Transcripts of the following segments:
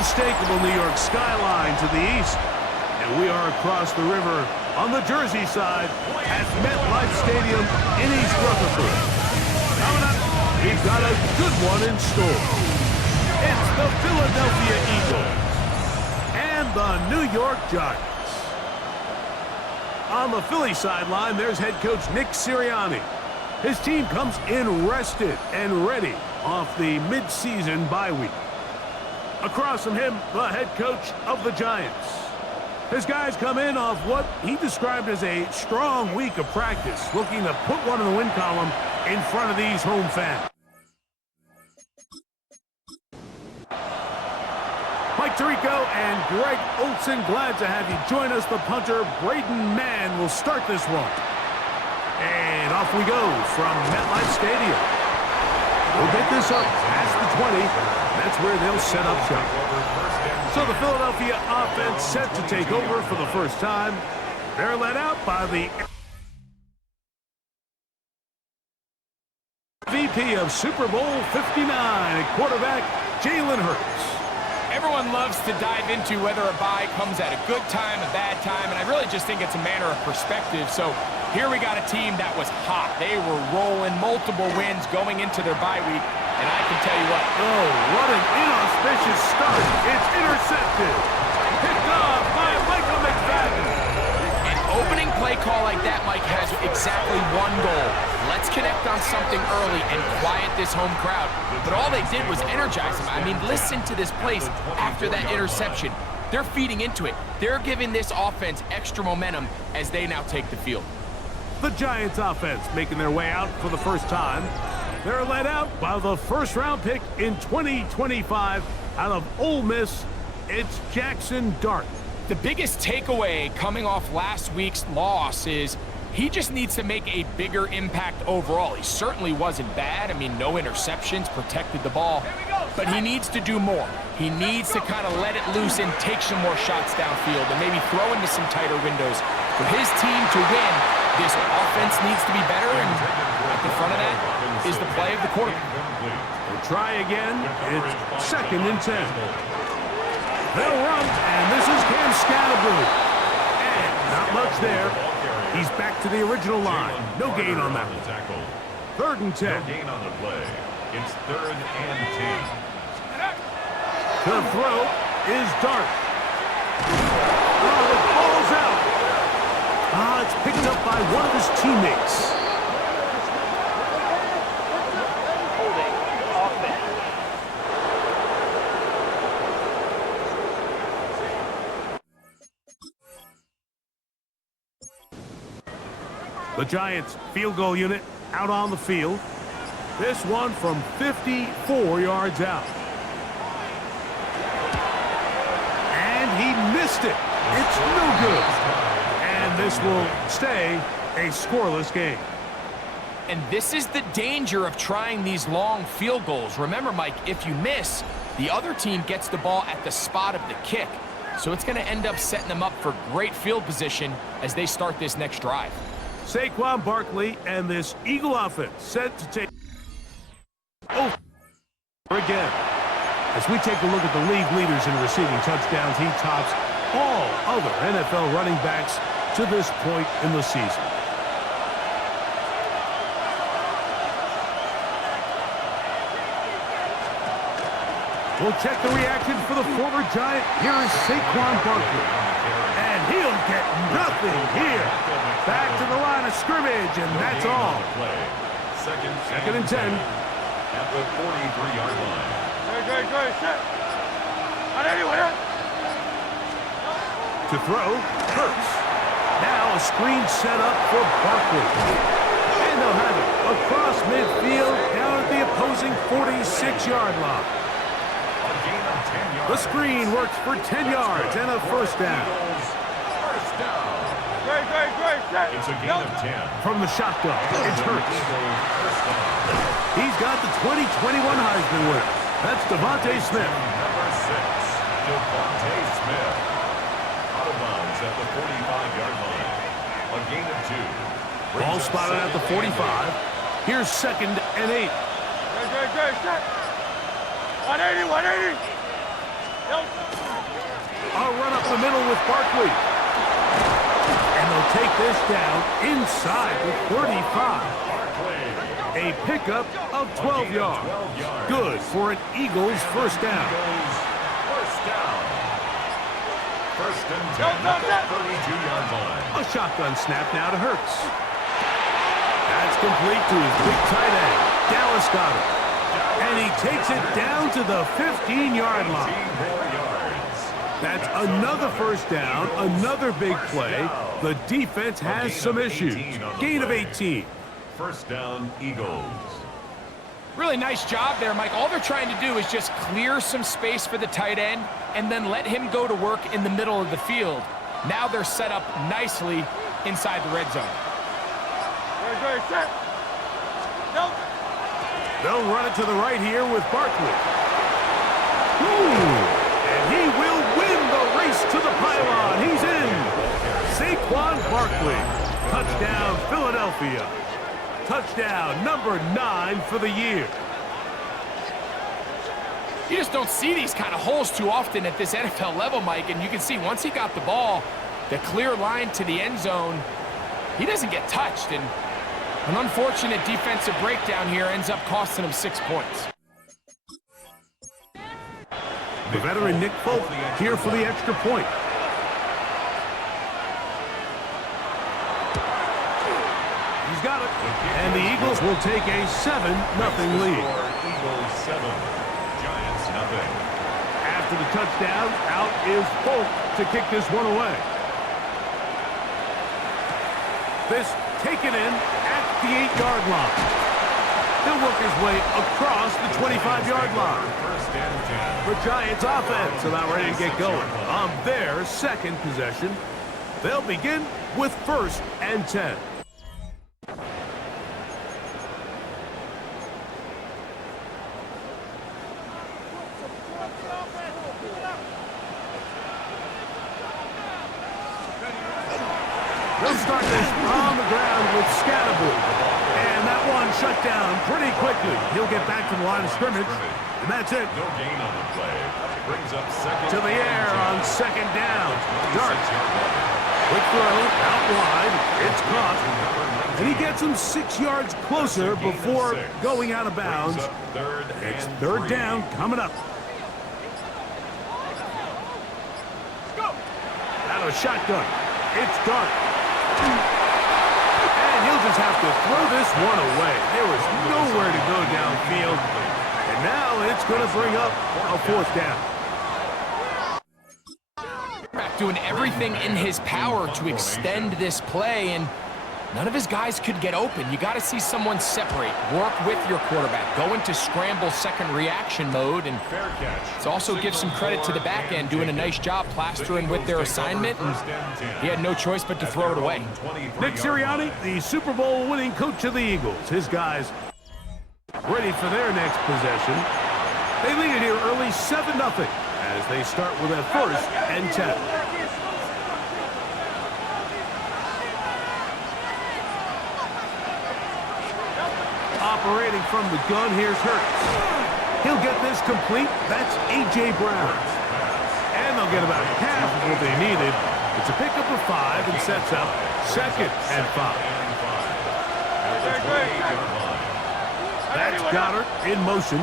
unmistakable New York skyline to the east. And we are across the river on the Jersey side at MetLife Stadium in East Rutherford. Coming up, we've got a good one in store. It's the Philadelphia Eagles and the New York Giants. On the Philly sideline, there's head coach Nick Sirianni. His team comes in rested and ready off the mid-season bye week. Across from him, the head coach of the Giants. His guys come in off what he described as a strong week of practice, looking to put one in the win column in front of these home fans. Mike Tirico and Greg Olson, glad to have you join us. The punter, Braden Mann, will start this one. And off we go from MetLife Stadium. We'll get this up past the 20. That's where they'll set up shop. So the Philadelphia offense set to take over for the first time. They're led out by the VP of Super Bowl 59 at quarterback, Jalen Hurts. Everyone loves to dive into whether a bye comes at a good time, a bad time, and I really just think it's a matter of perspective. So here we got a team that was hot. They were rolling, multiple wins going into their bye week, and I can tell you what. Oh, what an inauspicious start. It's intercepted. Picked off by Michael McFadden. An opening play call like that, Mike, has exactly one goal. Let's connect on something early and quiet this home crowd. But all they did was energize them. I mean, listen to this place after that interception. They're feeding into it. They're giving this offense extra momentum as they now take the field. The Giants offense making their way out for the first time. They're led out by the first-round pick in 2025 out of Ole Miss. It's Jackson Dart. The biggest takeaway coming off last week's loss is he just needs to make a bigger impact overall. He certainly wasn't bad. I mean, no interceptions, protected the ball. But he needs to do more. He needs to kind of let it loose and take some more shots downfield and maybe throw into some tighter windows. For his team to win, this offense needs to be better, and at the front of that is the play of the quarterback. We'll try again. It's 2nd and 10. They'll run, and this is Cam Scatterbury. And not much there. He's back to the original line. No gain on that one. 3rd and 10. No gain on the play. It's 3rd and 10. The throw is Dart. Oh, the ball's out. It's picked up by one of his teammates. The Giants field goal unit out on the field. This one from 54 yards out. And he missed it. It's no good. And this will stay a scoreless game. And this is the danger of trying these long field goals. Remember, Mike, if you miss, the other team gets the ball at the spot of the kick. So it's going to end up setting them up for great field position as they start this next drive. Saquon Barkley and this Eagle offense set to take over again. As we take a look at the league leaders in receiving touchdowns, he tops all other NFL running backs to this point in the season. We'll check the reaction for the former Giant. Here is Saquon Barkley. And he'll get nothing here. Back to the line of scrimmage, and that's all. 2nd and 10. At the 43-yard line. To throw, Hurts. Now a screen set up for Barkley. And they'll have it across midfield down at the opposing 46-yard line. The screen works for 10 yards and a first down. It's a gain of 10. From the shotgun, it's Hurts. He's got the 2021 Heisman winner. That's Devontae Smith. Number 6, Devontae Smith. Out of bounds at the 45-yard line. A gain of 2. Ball spotted at the 45. Here's 2nd and 8. 180, 180. A run up the middle with Barkley. And they'll take this down inside the 35. A pickup of 12 yards. Good for an Eagles first down. First and 10 at the 32-yard line. A shotgun snap now to Hurts. That's complete to his big tight end. Dallas got it. And he takes it down to the 15-yard line. That's another first down, another big play. The defense has some issues. Gain of 18. First down, Eagles. Really nice job there, Mike. All they're trying to do is just clear some space for the tight end and then let him go to work in the middle of the field. Now they're set up nicely inside the red zone. They'll run it to the right here with Barkley. And he will win the race to the pylon. He's in. Saquon Barkley. Touchdown, Philadelphia. Touchdown number 9 for the year. You just don't see these kind of holes too often at this NFL level, Mike, and you can see once he got the ball, the clear line to the end zone, he doesn't get touched, and an unfortunate defensive breakdown here ends up costing him 6 points. The veteran Nick Folk here for the extra point. He's got it. And the Eagles will take a 7-0 lead. Eagles 7, Giants nothing. After the touchdown, out is Folk to kick this one away. This taken in at the 8-yard line. He'll work his way across the 25-yard line. First and 10. The Giants offense about ready to get going on their second possession. They'll begin with first and 10. They'll start this on the ground with Scatterboot. And that one shut down pretty quickly. He'll get back to the line of scrimmage. And that's it. No gain on the play. Brings up second. To the air on second down. Dart. Quick throw out wide. It's caught. And he gets him 6 yards closer before going out of bounds. It's third down coming up. Out of shotgun. It's Dart. And he'll just have to throw this one away. There was nowhere to go downfield. And now it's going to bring up a fourth down. Doing everything in his power to extend this play, and none of his guys could get open. You got to see someone separate, work with your quarterback, go into scramble second reaction mode, and it also gives some credit to the back end doing a nice job plastering with their assignment, and he had no choice but to throw it away. Nick Sirianni, the Super Bowl winning coach of the Eagles. His guys ready for their next possession. They lead it here early 7-0 as they start with a first and 10. Operating from the gun, here's Hurts. He'll get this complete. That's A.J. Brown. And they'll get about half of what they needed. It's a pickup of 5 and sets up second and 5. That's Goddard in motion.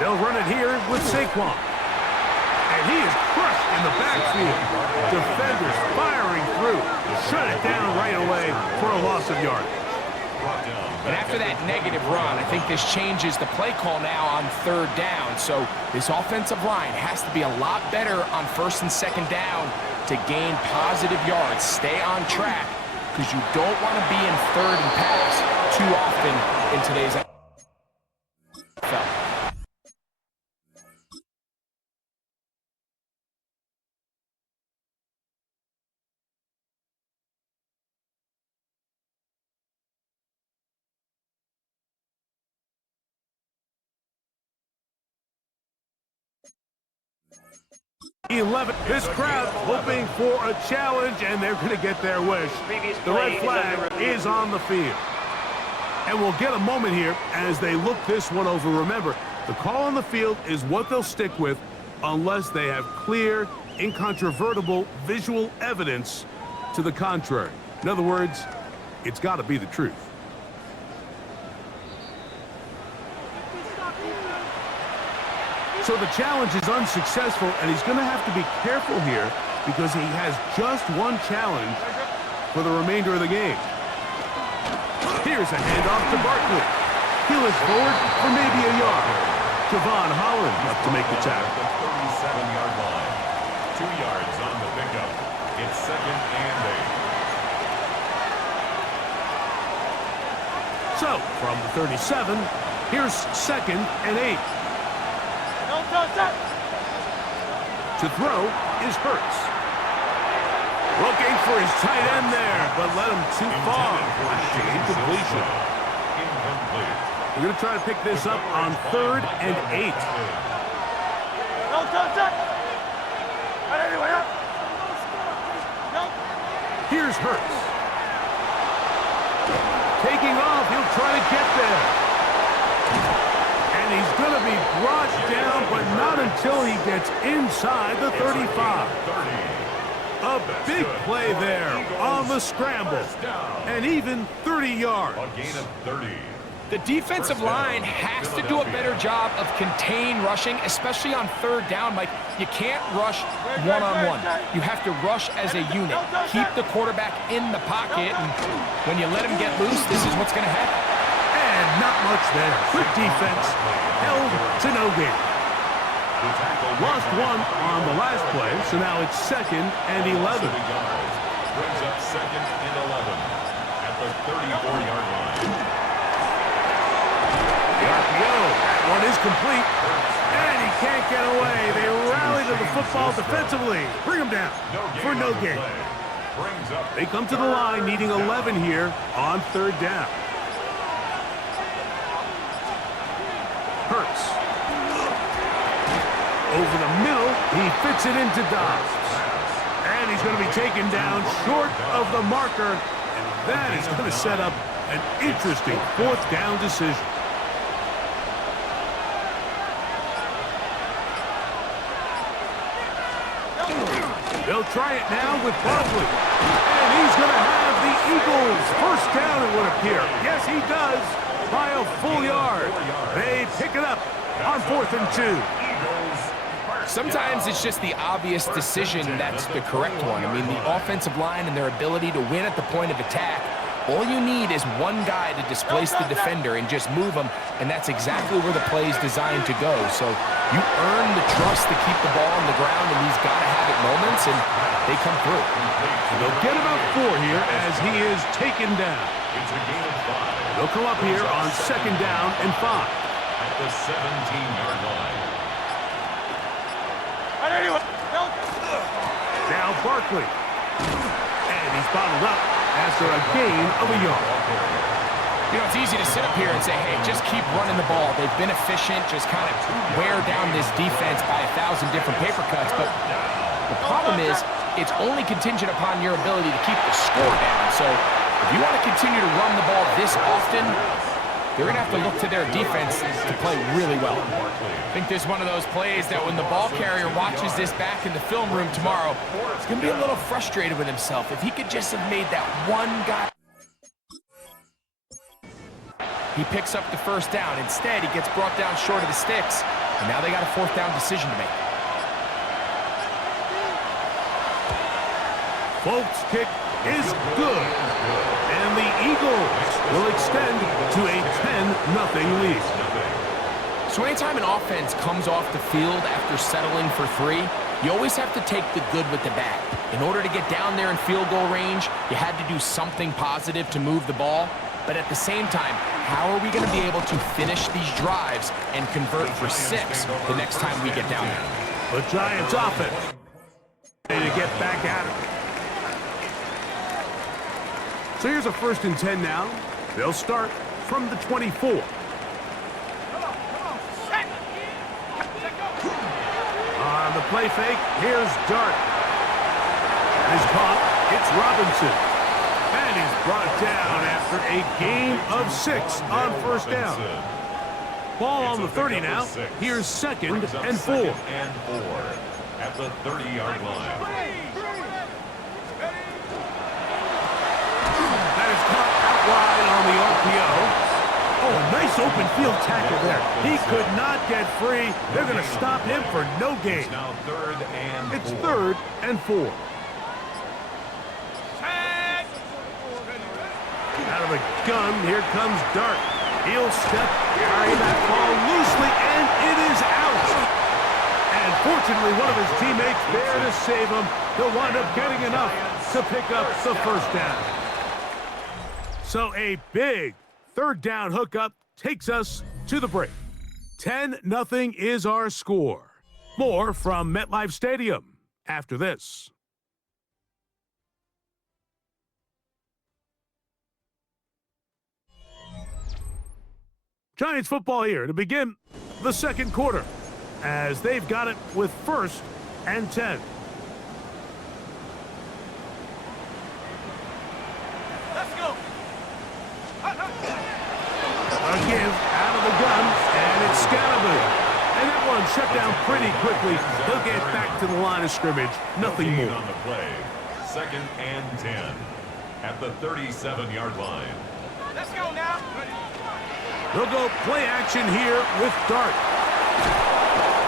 They'll run it here with Saquon. And he is crushed in the backfield. Defenders firing through. Shut it down right away for a loss of yardage. And after that negative run, I think this changes the play call now on third down. So this offensive line has to be a lot better on first and second down to gain positive yards. Stay on track because you don't want to be in third and pass too often in today's NFL. This crowd hoping for a challenge, and they're going to get their wish. The red flag is on the field. And we'll get a moment here as they look this one over. Remember, The call on the field is what they'll stick with unless they have clear, incontrovertible visual evidence to the contrary. In other words, it's got to be the truth. So the challenge is unsuccessful, and he's going to have to be careful here because he has just one challenge for the remainder of the game. Here's a handoff to Barkley. He looks forward for maybe a yard. Javon Holland up to make the tackle. The 37-yard line. 2 yards on the pickup. It's 2nd and 8. So, from the 37, here's 2nd and 8. To throw is Hurts. Looking for his tight end there, but led him too far. Incompletion. Incomplete. We're going to try to pick this up on 3rd and 8. Here's Hurts. Taking off, he'll try to get there. And he's going to be brought down, but not until he gets inside the 35. A big play there on the scramble. And even 30 yards. A gain of 30. The defensive line has to do a better job of contain rushing, especially on 3rd down. Like, you can't rush one-on-one. You have to rush as a unit. Keep the quarterback in the pocket, and when you let him get loose, this is what's going to happen. And not much there. Good defense. Held to no gain. Lost one on the last play, so now it's 2nd and 11. Brings up 2nd and 11 at the 34-yard line. The RPO, that one is complete, and he can't get away. They rally to the football defensively. Bring him down for no gain. They come to the line needing 11 here on 3rd down. Hurts. Over the middle, he fits it into Dobbs. And he's going to be taken down short of the marker, and that is going to set up an interesting 4th down decision. They'll try it now with Barkley. And he's going to have the Eagles first down, it would appear. Yes, he does, by a full yard. They pick it up on 4th and 2. Sometimes it's just the obvious decision that's the correct one. I mean, the offensive line and their ability to win at the point of attack, all you need is one guy to displace the defender and just move them, and that's exactly where the play is designed to go. So you earn the trust to keep the ball on the ground in these gotta-have-it moments, and they come through. And they'll get about 4 here as he is taken down. They'll come up here on 2nd down and 5. At the 17-yard line. Now Barkley. And he's bottled up after a gain of a yard. You know, it's easy to sit up here and say, hey, just keep running the ball. They've been efficient, just kind of wear down this defense by 1,000 different paper cuts. But the problem is, it's only contingent upon your ability to keep the score down. So if you want to continue to run the ball this often, they're going to have to look to their defense to play really well. I think this is one of those plays that when the ball carrier watches this back in the film room tomorrow, he's going to be a little frustrated with himself. If he could just have made that one guy. He picks up the first down. Instead, he gets brought down short of the sticks, and now they got a 4th down decision to make. Folks' kick is good. And the Eagles will extend to a 10-0 lead. So anytime an offense comes off the field after settling for 3, you always have to take the good with the bad. In order to get down there in field goal range, you had to do something positive to move the ball. But at the same time, how are we going to be able to finish these drives and convert for 6 the next time we get down there? The Giants offense ready to get back at it. So here's a 1st and 10 now. They'll start from the 24. On the play fake, here's Dart. And he's caught. It's Robinson. And he's brought down after a gain of 6 on 1st down. Ball It's on a the 30 pickup now. of 6. Here's second Brings up and 4. second and 4 at the 30-yard line. That is caught out wide on the RPO. Oh, nice open field tackle there. He could not get free. They're going to stop him for no gain. It's now third and 4. It's third and 4. Out of the gun, here comes Dart. He'll step, carry that ball loosely, and it is out. And fortunately, one of his teammates there to save him. He'll wind up getting enough to pick up the first down. So a big third down hookup takes us to the break. 10-0 is our score. More from MetLife Stadium after this. Giants football here to begin the second quarter as they've got it with first and 10. Let's go. A give out of the gun, and it's Scalaboo. And that one shut down pretty quickly. He'll get back to the line of scrimmage. Nothing Gain more. on the play. Second and 10 at the 37-yard line. Let's go now. They'll go play action here with Dart.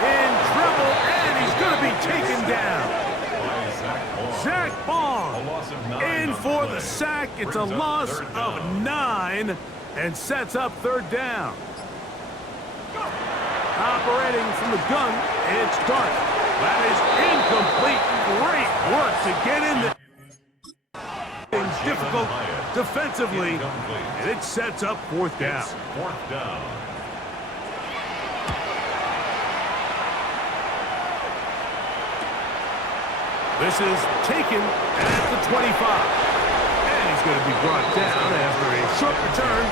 In trouble, and he's going to be taken down. By Zach Bond A loss of 9 in on for play. the sack. It's a Brings up loss third of down. 9 and sets up third down. Operating from the gun, it's Dart. That is incomplete. Great work to get in the things difficult defensively, and it sets up fourth down. It's fourth down. This is taken at the 25. And he's going to be brought down after a short return,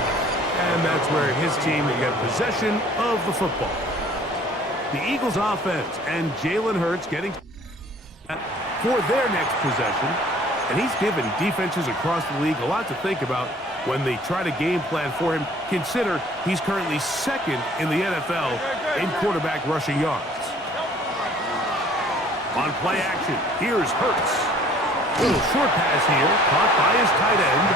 and that's where his team will get possession of the football. The Eagles offense and Jalen Hurts getting for their next possession. And he's given defenses across the league a lot to think about when they try to game plan for him. Consider he's currently second in the NFL in quarterback rushing yards. On play action, here's Hurts. Little short pass here, caught by his tight end.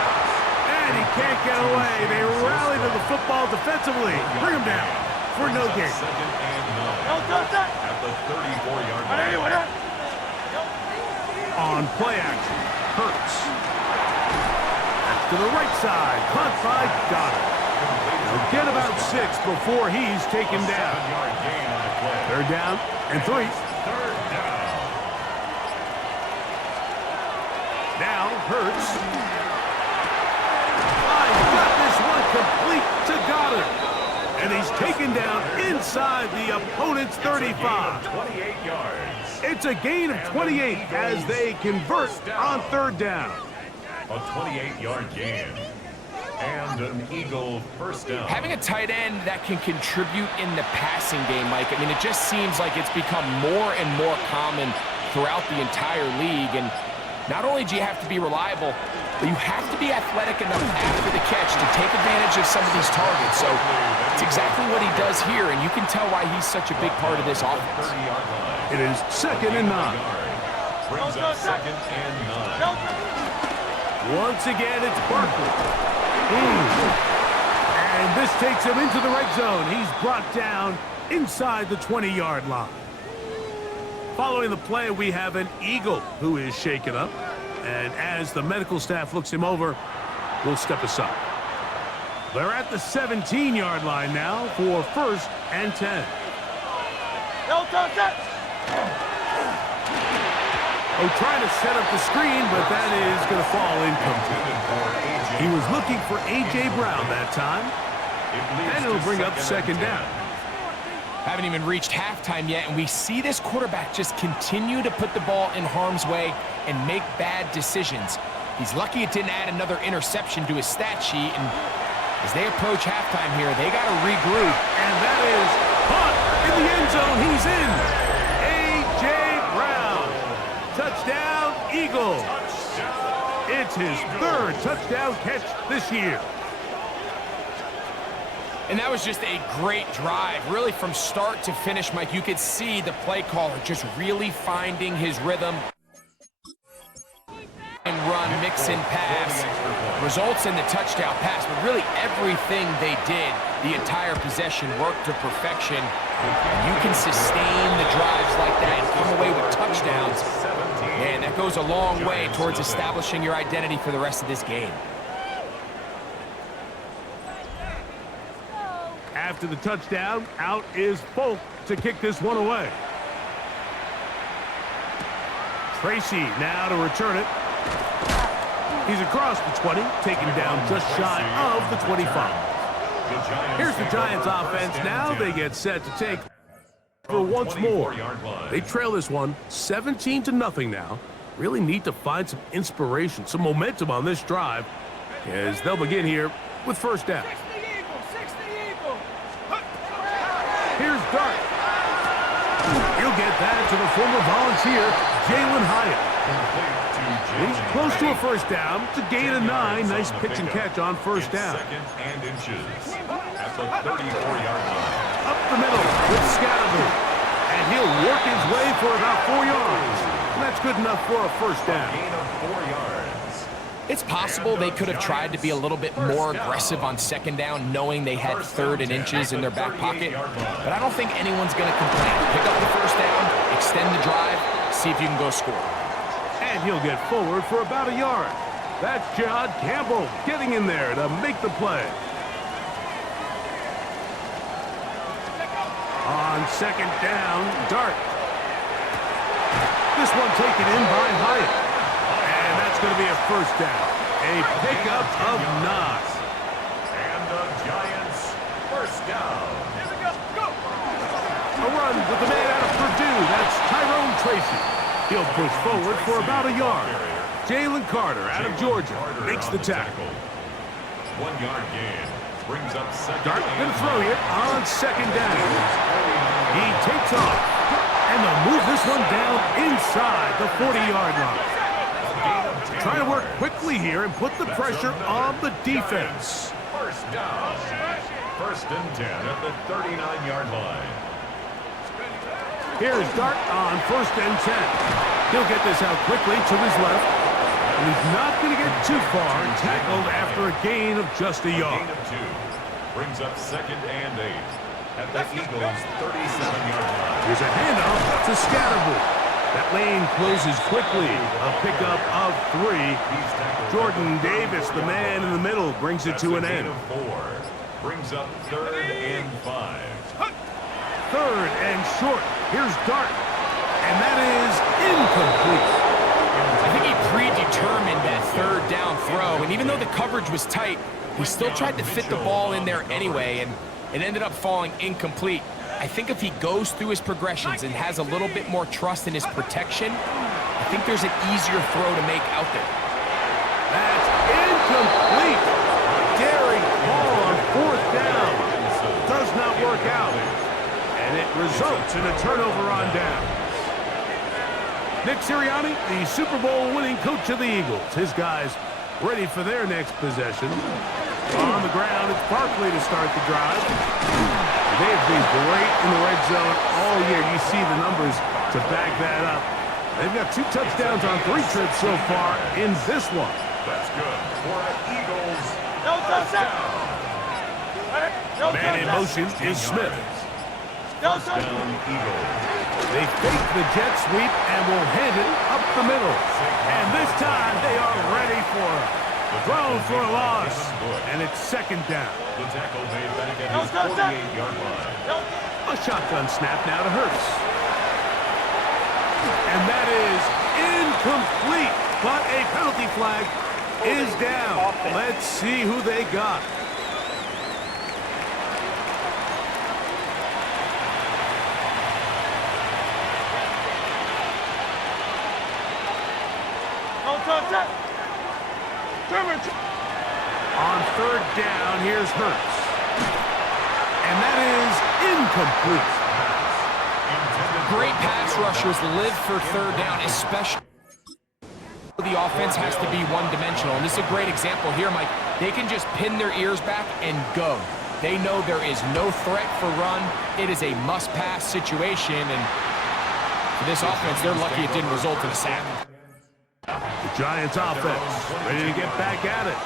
And he can't get away. They rally to the football defensively. Bring him down for no gain. Second and 9 at the 34-yard line. On play action, Hurts. To the right side, caught by Goddard. He'll get about 6 before he's taken down. 7-yard gain on the play. Third down and 3. Third down. Now Hurts. He's got this one complete to Goddard. And he's taken down inside the opponent's 35. 28 yards. It's a gain of 28 as they convert on third down. A 28-yard gain. And an Eagle first down. Having a tight end that can contribute in the passing game, Mike, I mean, it just seems like it's become more and more common throughout the entire league. And not only do you have to be reliable, but you have to be athletic enough after the catch to take advantage of some of these targets. So it's exactly what he does here, and you can tell why he's such a big part of this offense. 30-yard line. It is second and 9. Brings up second and 9. Once again, it's Barkley. And this takes him into the red zone. He's brought down inside the 20-yard line. Following the play, we have an Eagle who is shaken up. And as the medical staff looks him over, we'll step aside. They're at the 17-yard line now for first and 10. Oh, trying to set up the screen, but that is going to fall incomplete. He was looking for A.J. Brown that time, and it'll bring up second down. Haven't even reached halftime yet, and we see this quarterback just continue to put the ball in harm's way and make bad decisions. He's lucky it didn't add another interception to his stat sheet, and as they approach halftime here, they got to regroup. And that is caught in the end zone. He's in. A.J. Brown. Touchdown, Eagles. It's his third touchdown catch this year. And that was just a great drive. Really, from start to finish, Mike, you could see the play caller just really finding his rhythm. And run, mix and pass, results in the touchdown pass, but really everything they did, the entire possession worked to perfection. You can sustain the drives like that and come away with touchdowns, and that goes a long way towards establishing your identity for the rest of this game. After the touchdown, out is Folk to kick this one away. Tracy now to return it. He's across the 20, taken down just shy of the 25. Here's the Giants offense now. They get set to take for once more. They trail this one 17-0 now. Really need to find some inspiration, some momentum on this drive as they'll begin here with first down. Here's Dart. He'll get that to the former Volunteer, Jalen Hyatt. He's close to a first down. It's a gain of 9. Nice pitch and catch on first down. Second and inches at the 34-yard line. Up the middle with Scatterby. And he'll work his way for about 4 yards. And that's good enough for a first down. Gain of 4 yards. It's possible they could have tried to be a little bit more aggressive on second down, knowing they had 3rd and inches in their back pocket. But I don't think anyone's going to complain. Pick up the first down, extend the drive, see if you can go score. And he'll get forward for about a yard. That's John Campbell getting in there to make the play. On second down, Dart. This one taken in by Hyatt. And that's going to be a first down. A pickup of 9. And the Giants first down. Here we go. Go. A run with the man out of Purdue. That's Tyrone Tracy. He'll push forward for about a yard. Jalen Carter out of Georgia makes the tackle. 1 yard gain. Brings up second. Dart going to throw here on second down. He takes off. And they'll move this one down inside the 40-yard line. Trying to work quickly here and put the pressure on the defense. First down. First and 10 at the 39-yard line. Here's Dart on first and 10. He'll get this out quickly to his left. And he's not going to get too far. Tackled after a gain of just a yard. Gain of 2. Brings up second and 8 at the Eagles' 37-yard line. Here's a handoff to Scatterby. That lane closes quickly. A pickup of 3. Jordan Davis, the man in the middle, brings it to an end. 4. Brings up 3rd and 5. 3rd and short. Here's Dart. And that is incomplete. I think he predetermined that 3rd down throw, and even though the coverage was tight, he still tried to fit the ball in there anyway, and it ended up falling incomplete. I think if he goes through his progressions and has a little bit more trust in his protection, I think there's an easier throw to make out there. That's incomplete. Daring ball on 4th down. Does not work out. And it results in a turnover on down. Nick Sirianni, the Super Bowl winning coach of the Eagles. His guys ready for their next possession. On the ground, it's Barkley to start the drive. They've been great in the red zone all year. You see the numbers to back that up. They've got 2 touchdowns on 3 trips so far in this one. That's good for the Eagles. No touchdown. No Man in motion is Smith. No Down Eagles. They fake the jet sweep and will hand it up the middle. And this time they are ready for it. Thrown for a loss. And it's second down. The tackle made back at his 48-yard line. A shotgun snap now to Hurts. And that is incomplete. But a penalty flag is down. Let's see who they got. On 3rd down, here's Hurts. And that is incomplete. Great pass rushers live for 3rd down, especially the offense has to be one-dimensional. And this is a great example here, Mike. They can just pin their ears back and go. They know there is no threat for run. It is a must-pass situation, and for this offense, they're lucky it didn't result in a sack. The Giants offense ready to get back at it.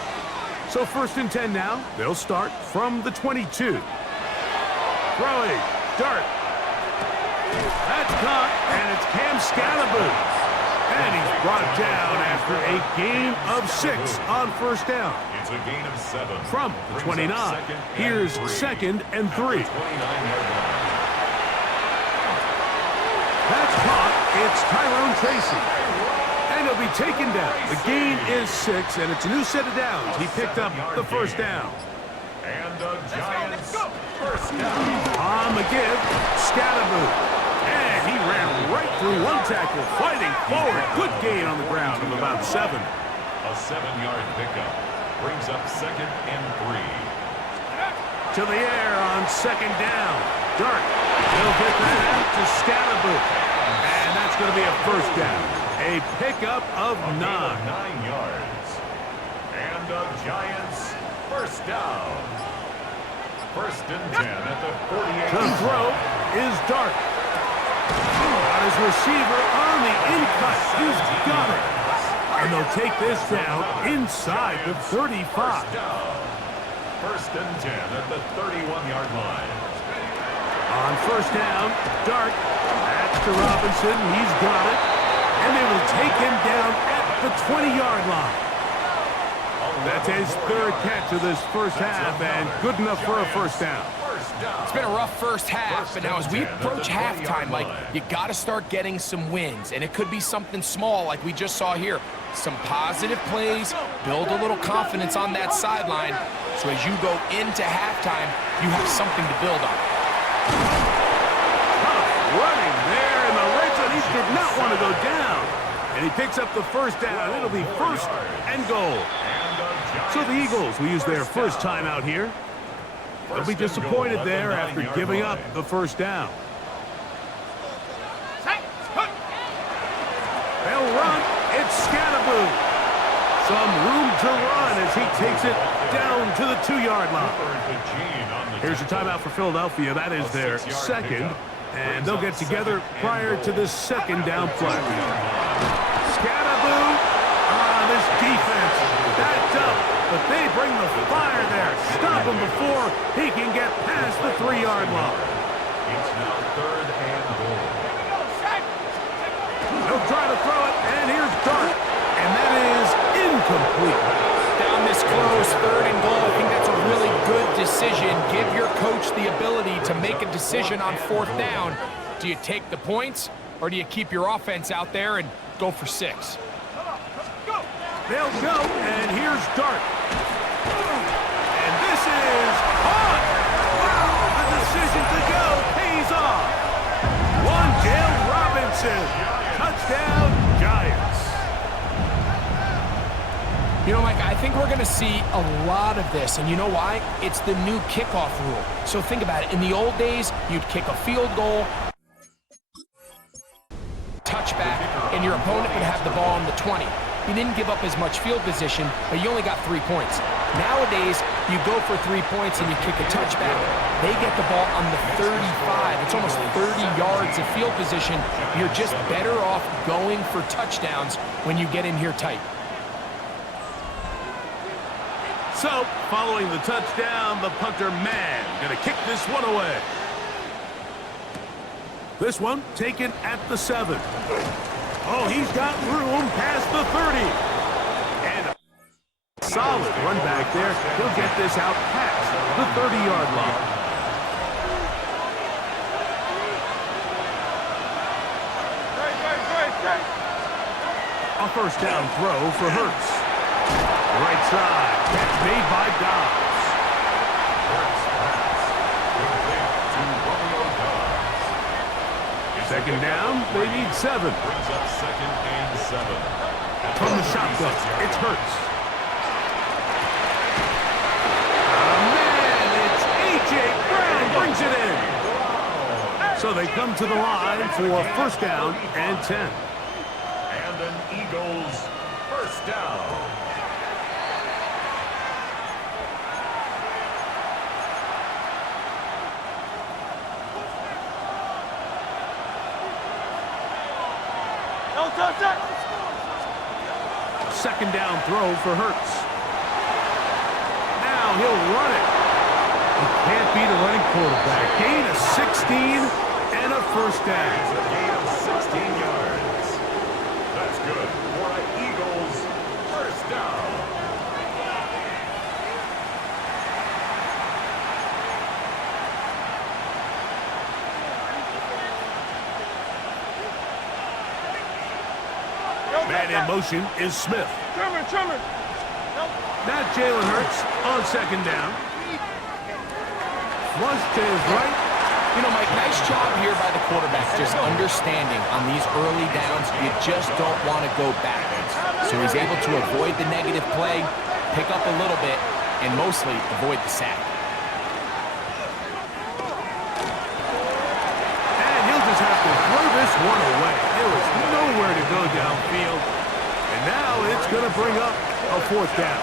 So 1st and 10 now. They'll start from the 22. Throwing, dart. That's caught, and it's Cam Scalaboo. And he's brought down after a gain of 6 on 1st down. It's a gain of 7. From the 29, here's 2nd and 3. That's caught. It's Tyrone Tracy. And he'll be taken down. The gain is 6, and it's a new set of downs. He picked up the 1st down. And the Giants' 1st down. On the give, Scalaboo. And he ran right through one tackle, fighting forward. Good gain on the ground of about 7. A 7-yard pickup brings up 2nd and 3. To the air on 2nd down. Dart. He'll get that out to Scalaboo. And that's going to be a 1st down. A pickup of 9. 9 yards. And the Giants' 1st down. 1st and 10 at the 48. The throw is Dart. Got his receiver on the in-cut. He's got it. And they'll take this down inside the 35. 1st and 10 at the 31-yard line. On 1st down, Dart. That's to Robinson. He's got it. And they will take him down at the 20-yard line. That's his 3rd catch of this 1st half, and good enough for a 1st down. It's been a rough 1st half, but now as we approach halftime, like, you got to start getting some wins, and it could be something small like we just saw here. Some positive plays, build a little confidence on that sideline, so as you go into halftime, you have something to build on. Tough running there in the red zone. He did not want to go down. And he picks up the 1st down. It'll be 1st and goal. So the Eagles will use their 1st time out here. They'll be disappointed there after giving up the 1st down. They'll run. It's Scalaboo. Some room to run as he takes it down to the 2-yard line. Here's a timeout for Philadelphia. That is their 2nd. And they'll get together prior to this 2nd down play. Scalaboo. This defense backed up, but they bring the fire there. Stop him before he can get past the 3-yard line. It's now 3rd and goal. He'll try to throw it, and here's Dart. And that is incomplete. Down this close, 3rd and goal. I think that's a really good decision. Give your coach the ability to make a decision on 4th down. Do you take the points, or do you keep your offense out there and go for 6? They'll go, and here's Dart. And this is on. Wow, the decision to go pays off. Wan'Dale Robinson. Touchdown, Giants. You know, Mike, I think we're going to see a lot of this, and you know why? It's the new kickoff rule. So think about it. In the old days, you'd kick a field goal, touchback, and your opponent would have the ball on the 20. You didn't give up as much field position, but you only got 3 points. Nowadays, you go for 3 points and you kick a touchback. They get the ball on the 35. It's almost 30 yards of field position. You're just better off going for touchdowns when you get in here tight. So, following the touchdown, the punter man going to kick this one away. This one taken at the 7. Oh, he's got room past the 30. And a solid run back there. He'll get this out past the 30-yard line. A 1st down throw for Hurts. Right side. Catch made by Dobbs. 2nd down, they need 7. Brings up 2nd and 7. From the shotgun, it's Hurts. Man, it's A.J. Brown brings it in. So they come to the line for 1st down and 10. And an Eagles 1st down. Second down throw for Hurts. Now he'll run it. He can't beat a running quarterback. Gain of 16 and a first down. It's a gain of 16 yards. That's good for an Eagles first down. Man in motion is Smith. Trimmer. Now Jalen Hurts on second down. Flush to his right. You know, Mike, nice job here by the quarterback, just understanding on these early downs, you just don't want to go backwards. So he's able to avoid the negative play, pick up a little bit, and mostly avoid the sack. And he'll just have to throw this one away. There was nowhere to go downfield. And now it's going to bring up a fourth down.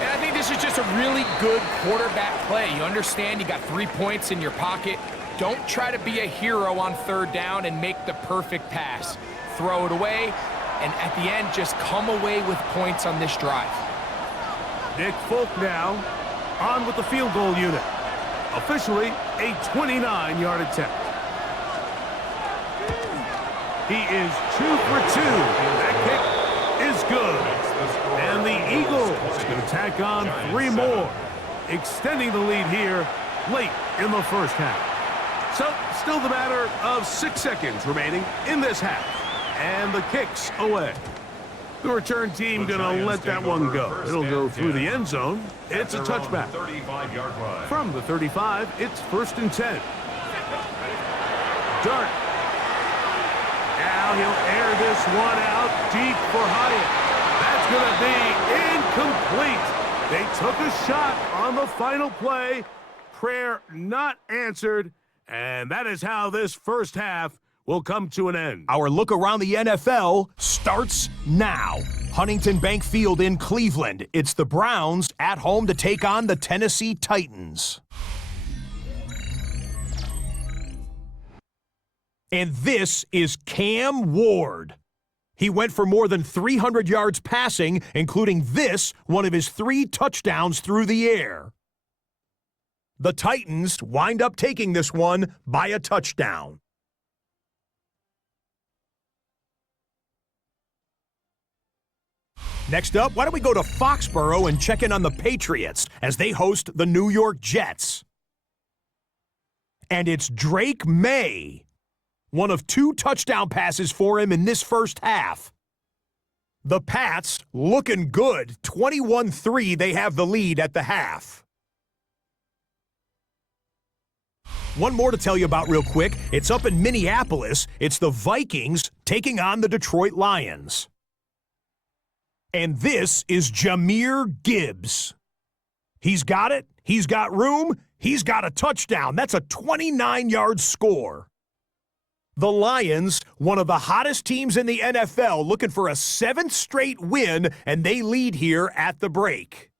And I think this is just a really good quarterback play. You understand you got 3 points in your pocket. Don't try to be a hero on third down and make the perfect pass. Throw it away, and at the end, just come away with points on this drive. Nick Folk now on with the field goal unit. Officially a 29-yard attempt. He is 2 for 2. That kick is good. And the Eagles are going to tack on 3 more, extending the lead here late in the first half. So, still the matter of 6 seconds remaining in this half. And the kick's away. The return team going to let that one go. It'll go through the end zone. It's a touchback. 35-yard line. From the 35, it's 1st and 10. Dart. Now he'll air this one out deep for Hyatt. That's going to be incomplete. They took a shot on the final play. Prayer not answered. And that is how this first half will come to an end. Our look around the NFL starts now. Huntington Bank Field in Cleveland. It's the Browns at home to take on the Tennessee Titans. And this is Cam Ward. He went for more than 300 yards passing, including this, one of his 3 touchdowns through the air. The Titans wind up taking this one by a touchdown. Next up, why don't we go to Foxborough and check in on the Patriots as they host the New York Jets. And it's Drake May. One of 2 touchdown passes for him in this first half. The Pats looking good. 21-3, they have the lead at the half. One more to tell you about real quick. It's up in Minneapolis. It's the Vikings taking on the Detroit Lions. And this is Jahmyr Gibbs. He's got it. He's got room. He's got a touchdown. That's a 29-yard score. The Lions, one of the hottest teams in the NFL, looking for a 7th straight win, and they lead here at the break.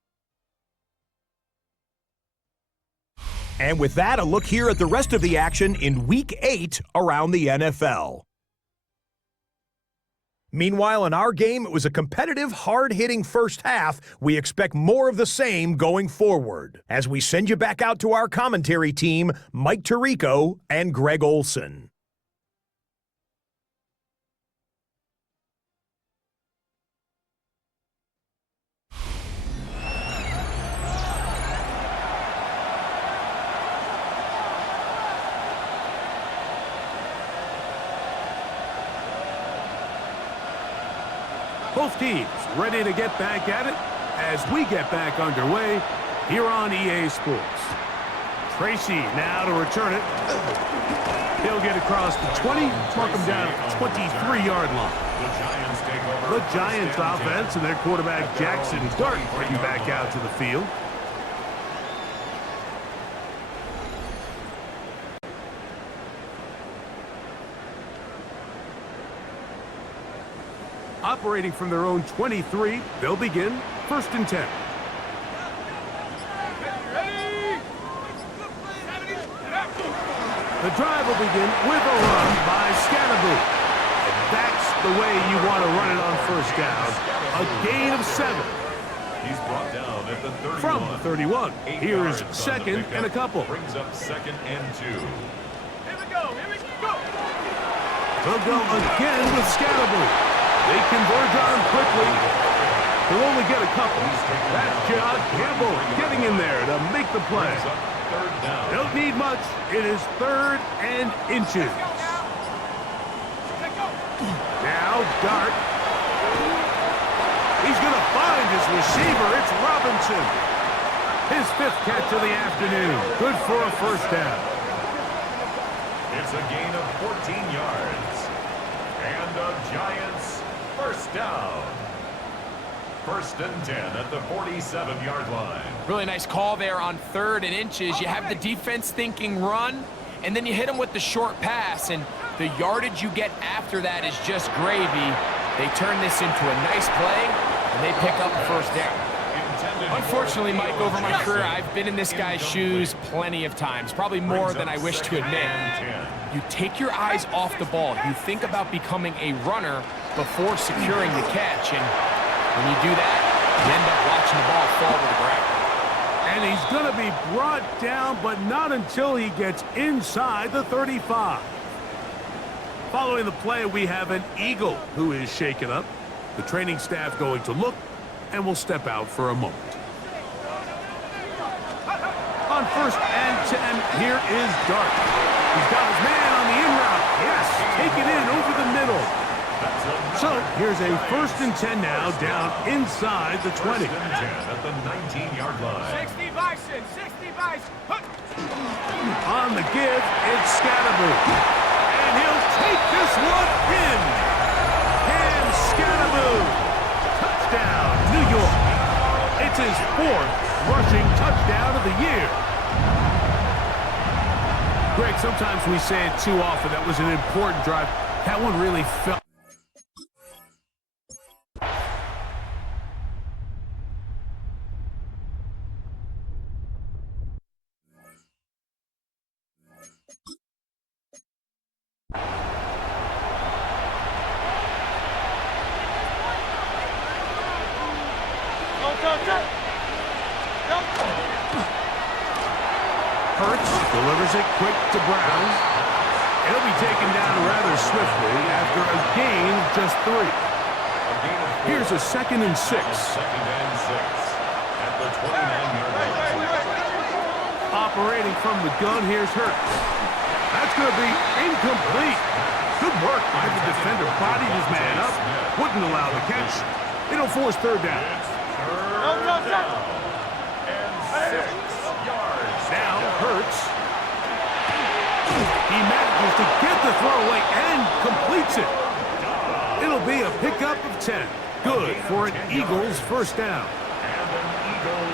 And with that, a look here at the rest of the action in Week 8 around the NFL. Meanwhile, in our game, it was a competitive, hard-hitting first half. We expect more of the same going forward. As we send you back out to our commentary team, Mike Tirico and Greg Olson. Both teams ready to get back at it as we get back underway here on EA Sports. Tracy now to return it. He'll get across the 20, mark him down at the 23-yard line. The Giants offense and their quarterback Jackson Dart heading back out to the field. Operating from their own 23, they'll begin 1st and 10. The drive will begin with a run by Scannaboo. And that's the way you want to run it on first down. A gain of 7. He's brought down at the 31. From the 31. Here's second and a couple. Brings up 2nd and 2. Here we go. They'll go again with Scatterby. They converge on him quickly. He'll only get a couple. That's John Campbell getting in there to make the play. Brings up 3rd down. Don't need much. It is 3rd and inches. Now Dart. He's going to find his receiver. It's Robinson. His 5th catch of the afternoon. Good for a first down. It's a gain of 14 yards. And a Giants first down. 1st and 10 at the 47-yard line. Really nice call there on 3rd and inches. You have the defense thinking run, and then you hit them with the short pass, and the yardage you get after that is just gravy. They turn this into a nice play, and they pick up a first down. Unfortunately, Mike, over my career, I've been in this guy's shoes plenty of times, probably more than I wish to admit. You take your eyes off the ball. You think about becoming a runner before securing the catch, and when you do that, you end up watching the ball fall to the ground. And he's going to be brought down, but not until he gets inside the 35. Following the play, we have an Eagle who is shaken up. The training staff going to look, and will step out for a moment. On 1st and 10, here is Dart. He's got his man on the in route. Yes, take it in over the middle. So here's a 1st and 10 now, down inside the 20. 1st and 10 at the 19-yard line. 60 Bison, 60 Bison. On the give, it's Scatterby. And he'll take this one in. And Scatterby. Touchdown, New York. It's his 4th rushing touchdown of the year. Greg, sometimes we say it too often. That was an important drive. That one really felt. Hurts delivers it quick to Brown. It'll be taken down rather swiftly after a gain of just 3. Here's a 2nd and 6. 2nd and 6 at the 29-yard line. Operating from the gun, here's Hurts. That's going to be incomplete. Good work by the defender. Bodied his man up. Wouldn't allow the catch. It'll force 3rd down. Third down and 6 yards. Now Hurts. He manages to get the throw away and completes it. It'll be a pickup of 10. Good for an Eagles first down.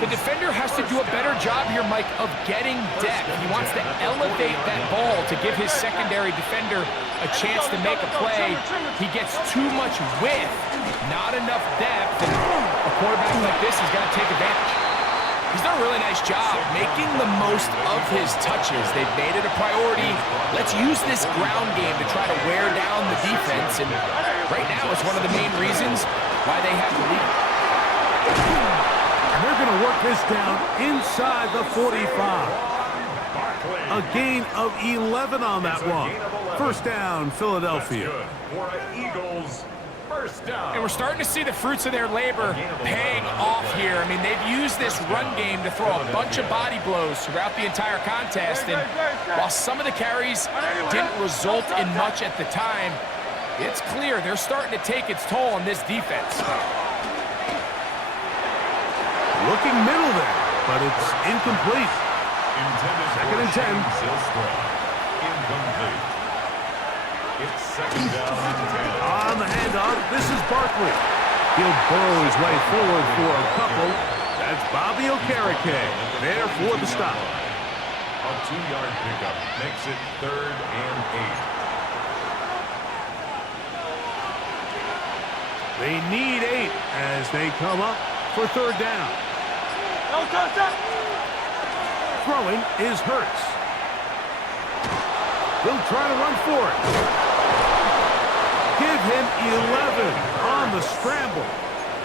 The defender has to do a better job here, Mike, of getting depth. He wants to elevate that ball to give his secondary defender a chance to make a play. He gets too much width, not enough depth, and a quarterback like this is going to take advantage. He's done a really nice job making the most of his touches. They've made it a priority. Let's use this ground game to try to wear down the defense, and right now it's one of the main reasons why they have the lead. They're going to work this down inside the 45. A gain of 11 on that one. First down, Philadelphia. For an Eagles first down. And we're starting to see the fruits of their labor paying off here. I mean, they've used this run game to throw a bunch of body blows throughout the entire contest. And while some of the carries didn't result in much at the time, it's clear they're starting to take its toll on this defense. Looking middle there, but it's incomplete. Second and 10. Incomplete. It's 2nd down and 10. On the handoff, this is Barkley. He'll burrow his way forward for a couple. That's Bobby Okereke there for the stop. A 2-yard pickup makes it 3rd and 8. They need 8 as they come up for 3rd down. Throwing is Hurts. He'll try to run for it. give him 11 on the scramble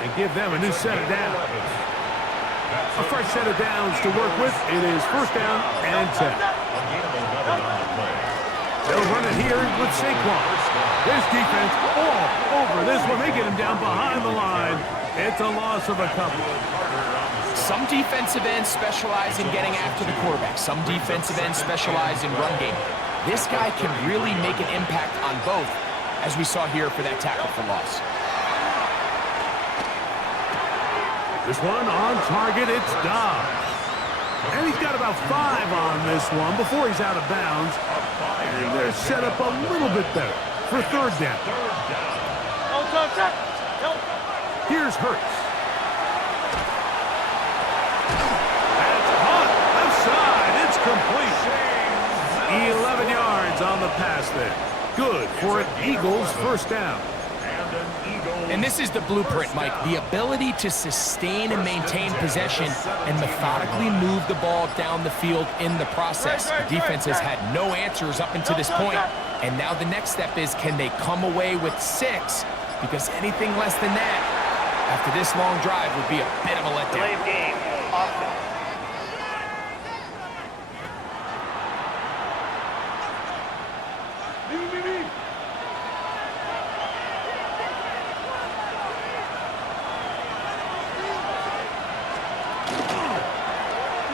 and give them a new set of downs. A fresh set of downs to work with. It is first down and 10. They'll run it here with Saquon. This defense all over this one. They get him down behind the line. It's a loss of a couple. Some defensive ends specialize in getting after the quarterback. Some defensive ends specialize in run game. This guy can really make an impact on both, as we saw here for that tackle for loss. This one on target, it's Dobbs. And he's got about 5 on this one before he's out of bounds. And they're set up a little bit better for third down. Here's Hurts. That's hot. Left side. It's complete. 11 yards on the pass there. Good for an Eagles first down. And this is the blueprint, Mike. The ability to sustain and maintain possession and methodically move the ball down the field in the process. The defense has had no answers up until this point, and now the next step is, can they come away with 6? Because anything less than that, after this long drive, would be a bit of a letdown.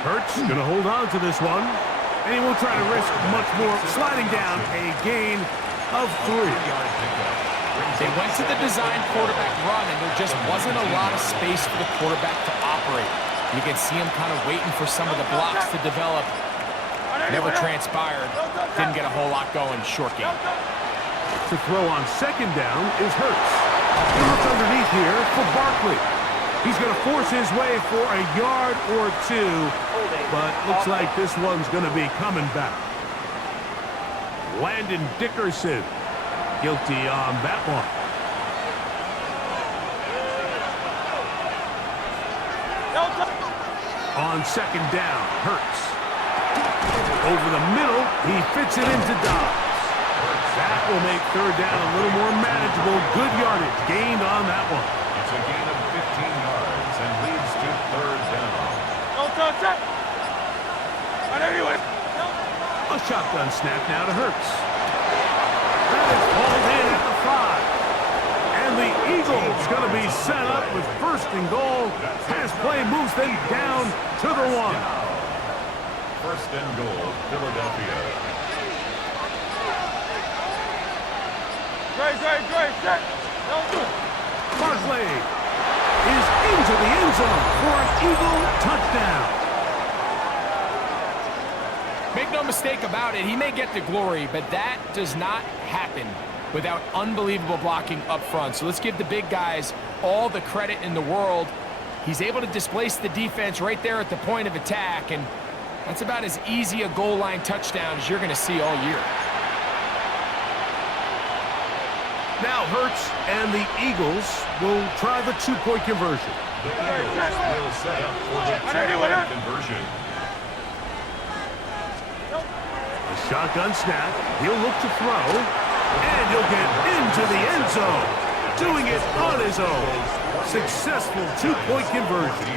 Hurts going to hold on to this one, and he won't try to risk much more, sliding down a gain of 3. They went to the design quarterback run, and there just wasn't a lot of space for the quarterback to operate. You can see him kind of waiting for some of the blocks to develop. Never transpired. Didn't get a whole lot going. Short game. To throw on second down is Hurts. He looks underneath here for Barkley. He's going to force his way for a yard or 2, but looks like this one's going to be coming back. Landon Dickerson, guilty on that one. On second down, Hurts. Over the middle, he fits it into Dobbs. That will make third down a little more manageable. Good yardage gained on that one. It's a gain of 15 yards and leads to third down. A shotgun snap now to Hurts. That is hauled in at the 5. And the Eagles going to be set up with first and goal. Pass play moves them down to the 1. First and goal, Philadelphia. Barkley is into the end zone for an Eagle touchdown. Make no mistake about it, he may get the glory, but that does not happen without unbelievable blocking up front. So let's give the big guys all the credit in the world. He's able to displace the defense right there at the point of attack, and that's about as easy a goal line touchdown as you're going to see all year. Now Hurts and the Eagles will try the 2-point conversion. The Eagles will set up for the 2-point conversion. A shotgun snap. He'll look to throw, and he'll get into the end zone. Doing it on his own. Successful 2-point conversion.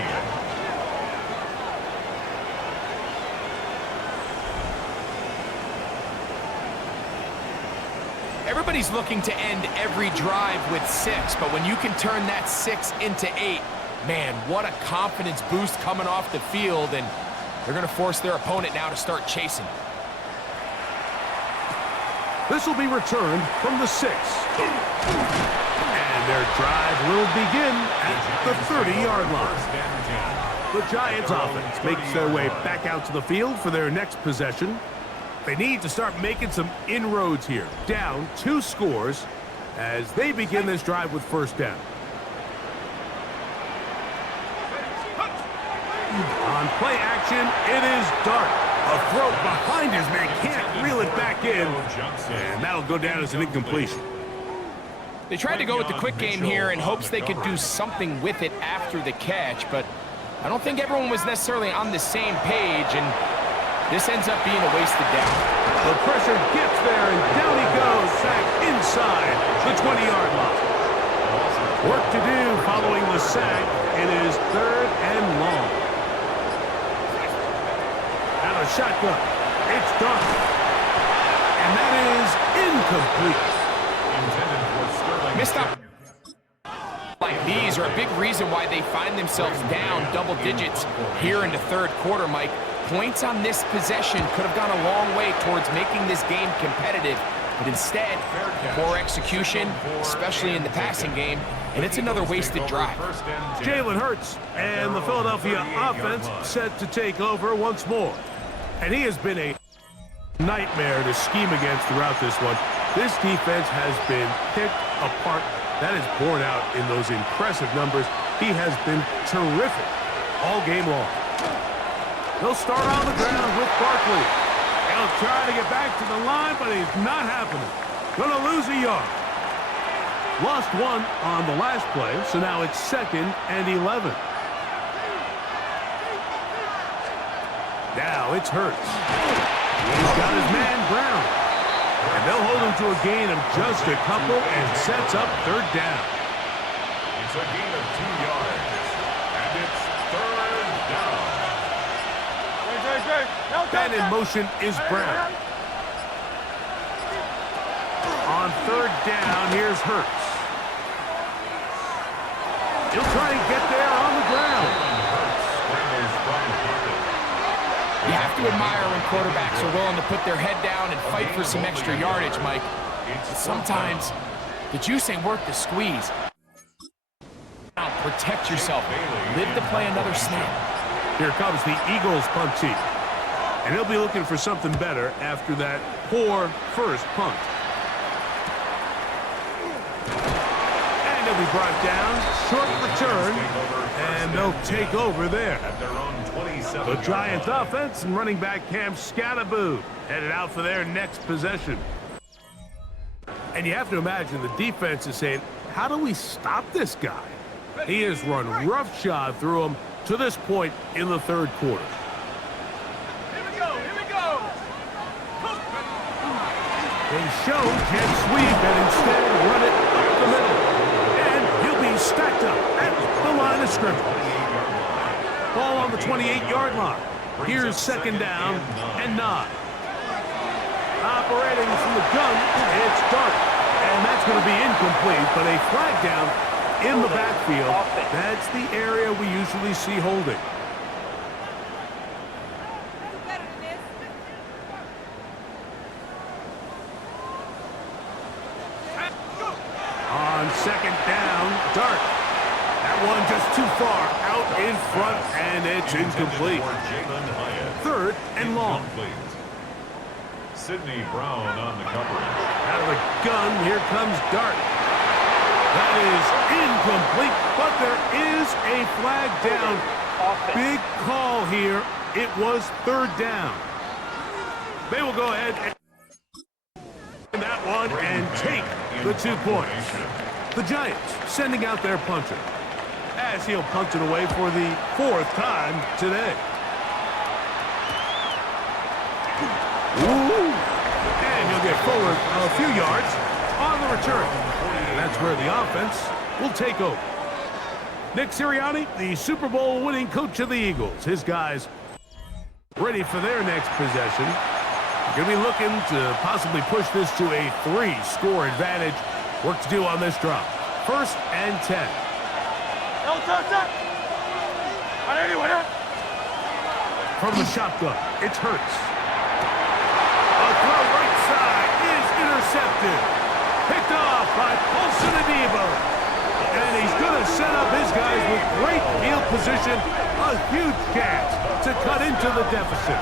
Everybody's looking to end every drive with 6, but when you can turn that 6 into 8, man, what a confidence boost coming off the field, and they're going to force their opponent now to start chasing. This will be returned from the 6. And their drive will begin at the 30-yard line. The Giants offense makes their way back out to the field for their next possession. They need to start making some inroads here. Down 2 scores as they begin this drive with first down. On play action, it is Dart. A throw behind his man, can't reel it back in. And that'll go down as an incompletion. They tried to go with the quick game here in hopes they could do something with it after the catch, but I don't think everyone was necessarily on the same page, and this ends up being a wasted down. The pressure gets there, and down he goes, sacked inside the 20-yard line. Work to do following the sack. It is 3rd and long. Out of shotgun. It's done. And that is incomplete. Missed up. Like these are a big reason why they find themselves down double digits here in the 3rd quarter, Mike. Points on this possession could have gone a long way towards making this game competitive, but instead, poor execution, especially in the passing game, and it's another wasted drive. Jalen Hurts and the Philadelphia offense set to take over once more. And he has been a nightmare to scheme against throughout this one. This defense has been picked apart. That is borne out in those impressive numbers. He has been terrific all game long. He'll start on the ground with Barkley. He'll try to get back to the line, but it's not happening. Gonna lose a yard. Lost one on the last play, so now it's 2nd and 11. Now it's Hurts. He's got his man Brown. And they'll hold him to a gain of just a couple and sets up 3rd down. It's a gain of 2 yards. And it's 3rd down. And in motion is Brown. On 3rd down, here's Hurts. He'll try and get there on the ground. You have to admire when quarterbacks are willing to put their head down and fight for some extra yardage, Mike. But sometimes the juice ain't worth the squeeze. Now protect yourself. Live to play another snap. Here comes the Eagles punt team. And he'll be looking for something better after that poor first punt. And he'll be brought down. Short return. And they'll take over there. The Giants offense and running back Cam Scattaboo headed out for their next possession. And you have to imagine the defense is saying, how do we stop this guy? He has run roughshod through him to this point in the 3rd quarter. They show jet sweep and instead run it up the middle. And he'll be stacked up at the line of scrimmage. Ball on the 28-yard line. Here's 2nd down and 9. Operating from the gun, it's Dart. And that's going to be incomplete, but a flag down in the backfield. That's the area we usually see holding. On 2nd down, Dart. That one just too far out in front, and it's incomplete. 3rd and long. Sidney Brown on the coverage. Out of the gun, here comes Dart. That is incomplete, but there is a flag down. Big call here. It was 3rd down. They will go ahead and that one and take the 2 points. The Giants sending out their punter as he'll punt it away for the 4th time today. Ooh. And he'll get forward a few yards on the return. And that's where the offense will take over. Nick Sirianni, the Super Bowl winning coach of the Eagles. His guys ready for their next possession. Going to be looking to possibly push this to a 3-score advantage. Work to do on this drop. 1st and 10. From the shotgun, it's Hurts. A throw right side is intercepted. Picked off by Paulson Adebo. And he's going to set up his guys with great field position. A huge chance to cut into the deficit.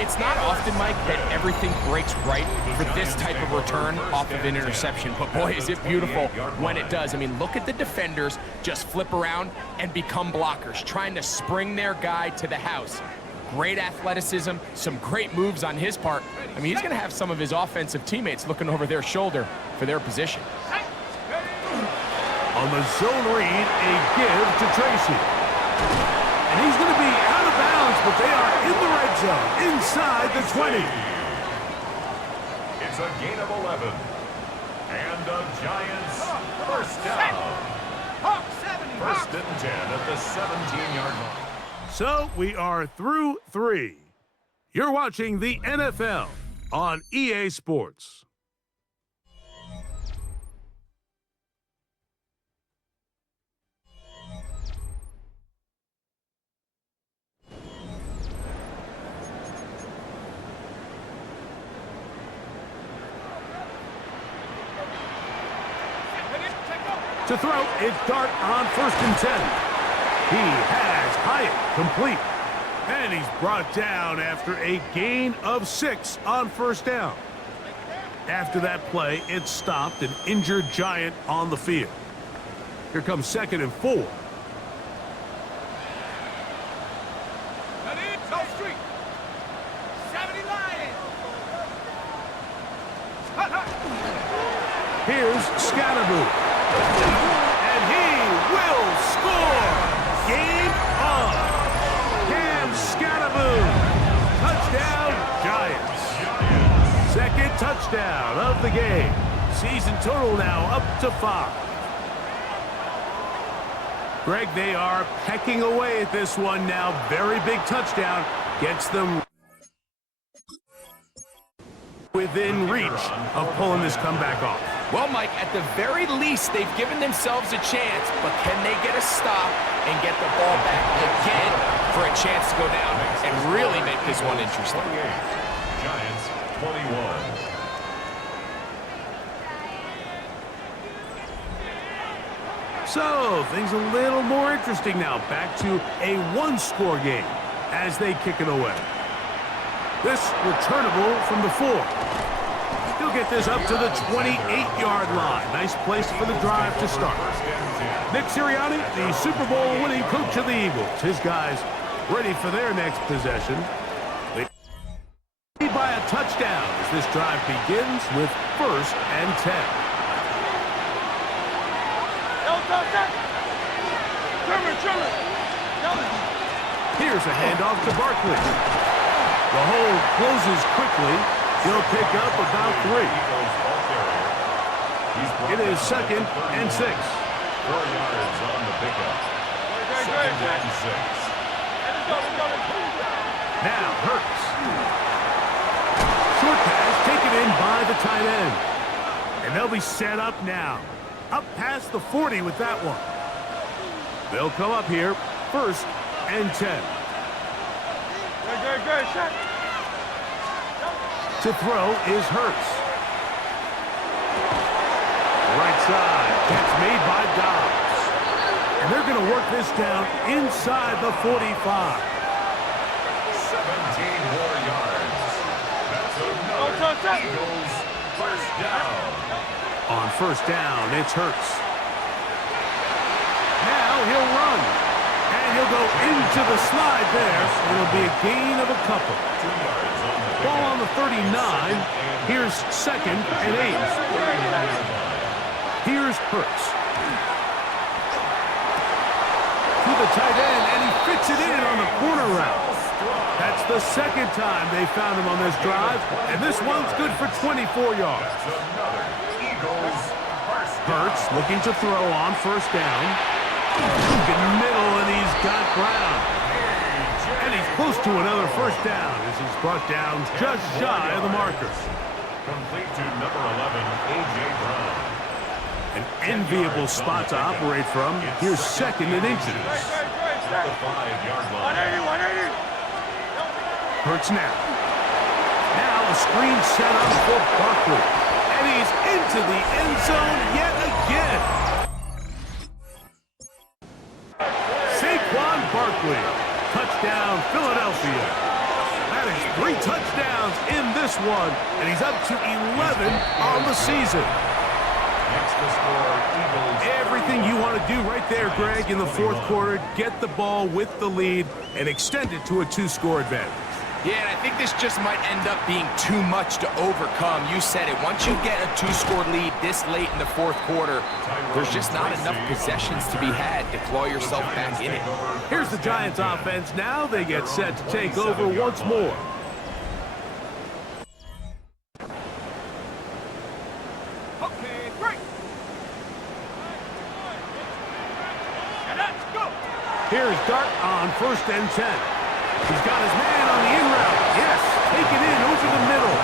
It's not often, Mike, that everything breaks right for this type of return off of an interception. But boy, is it beautiful when it does. I mean, look at the defenders just flip around and become blockers, trying to spring their guy to the house. Great athleticism, some great moves on his part. I mean, he's going to have some of his offensive teammates looking over their shoulder for their position. On the zone read, a give to Tracy. And he's going to be out of bounds, but they are in the red zone, inside the 20. a gain of 11. And the Giants first down. First and 10 at the 17-yard line. So we are through 3. You're watching the NFL on EA Sports. To throw, it's Dart on first and 10. He has Hyatt complete. And he's brought down after a gain of 6 on first down. After that play, it stopped an injured Giant on the field. Here comes 2nd and 4. Here's Scatterboo. And he will score! Game on! Cam Scatterboo! Touchdown, Giants. Second touchdown of the game. Season total now up to 5. Greg, they are pecking away at this one now. Very big touchdown. Gets them within reach of pulling this comeback off. Well, Mike, at the very least, they've given themselves a chance, but can they get a stop and get the ball back again for a chance to go down and really make this one interesting? Giants 21. So, things a little more interesting now. Back to a one-score game as they kick it away. This returnable from the 4. He'll get this up to the 28-yard line. Nice place for the drive to start. Nick Sirianni, the Super Bowl winning coach of the Eagles. His guys ready for their next possession. They lead by a touchdown as this drive begins with 1st and 10. Here's a handoff to Barkley. The hold closes quickly. He'll pick up about 3. It is 2nd and 6. 4 yards on the pickup. 2nd and 6. Now Hurts. Short pass taken in by the tight end. And they'll be set up now. Up past the 40 with that one. They'll come up here, 1st and 10. To throw is Hurts. Right side. Catch made by Dobbs. And they're going to work this down inside the 45. 17 more yards. That's another Eagles first down. On first down, it's Hurts. Now he'll run. And he'll go into the slide there. It'll be a gain of a couple. 2 yards on the Ball on the 39. Here's 2nd and 8. Here's Hurts. To the tight end, and he fits it in on the corner route. That's the 2nd time they found him on this drive, and this one's good for 24 yards. Hurts looking to throw on first down. Good middle, and he's got Brown. And he's close to another first down as he's brought down just shy of the marker. Complete to number 11, A.J. Brown. An enviable spot to operate from. Here's 2nd and inches. At the 5-yard line. Hurts now. Now a screen set up for Barkley. And he's into the end zone yet again. Saquon Barkley. Touchdown, Philadelphia. That is 3 touchdowns in this one, and he's up to 11 on the season. Next to score, Eagles. Everything you want to do right there, Greg, in the 4th quarter. Get the ball with the lead and extend it to a 2-score advantage. Yeah, and I think this just might end up being too much to overcome. You said it. Once you get a 2-score lead this late in the 4th quarter, there's just not enough possessions to be had to claw yourself back in it. Here's the Giants offense. Now they get set to take over once more. Here's Dart on 1st and 10. He's got his man on the in route. Yes, take it in over the middle.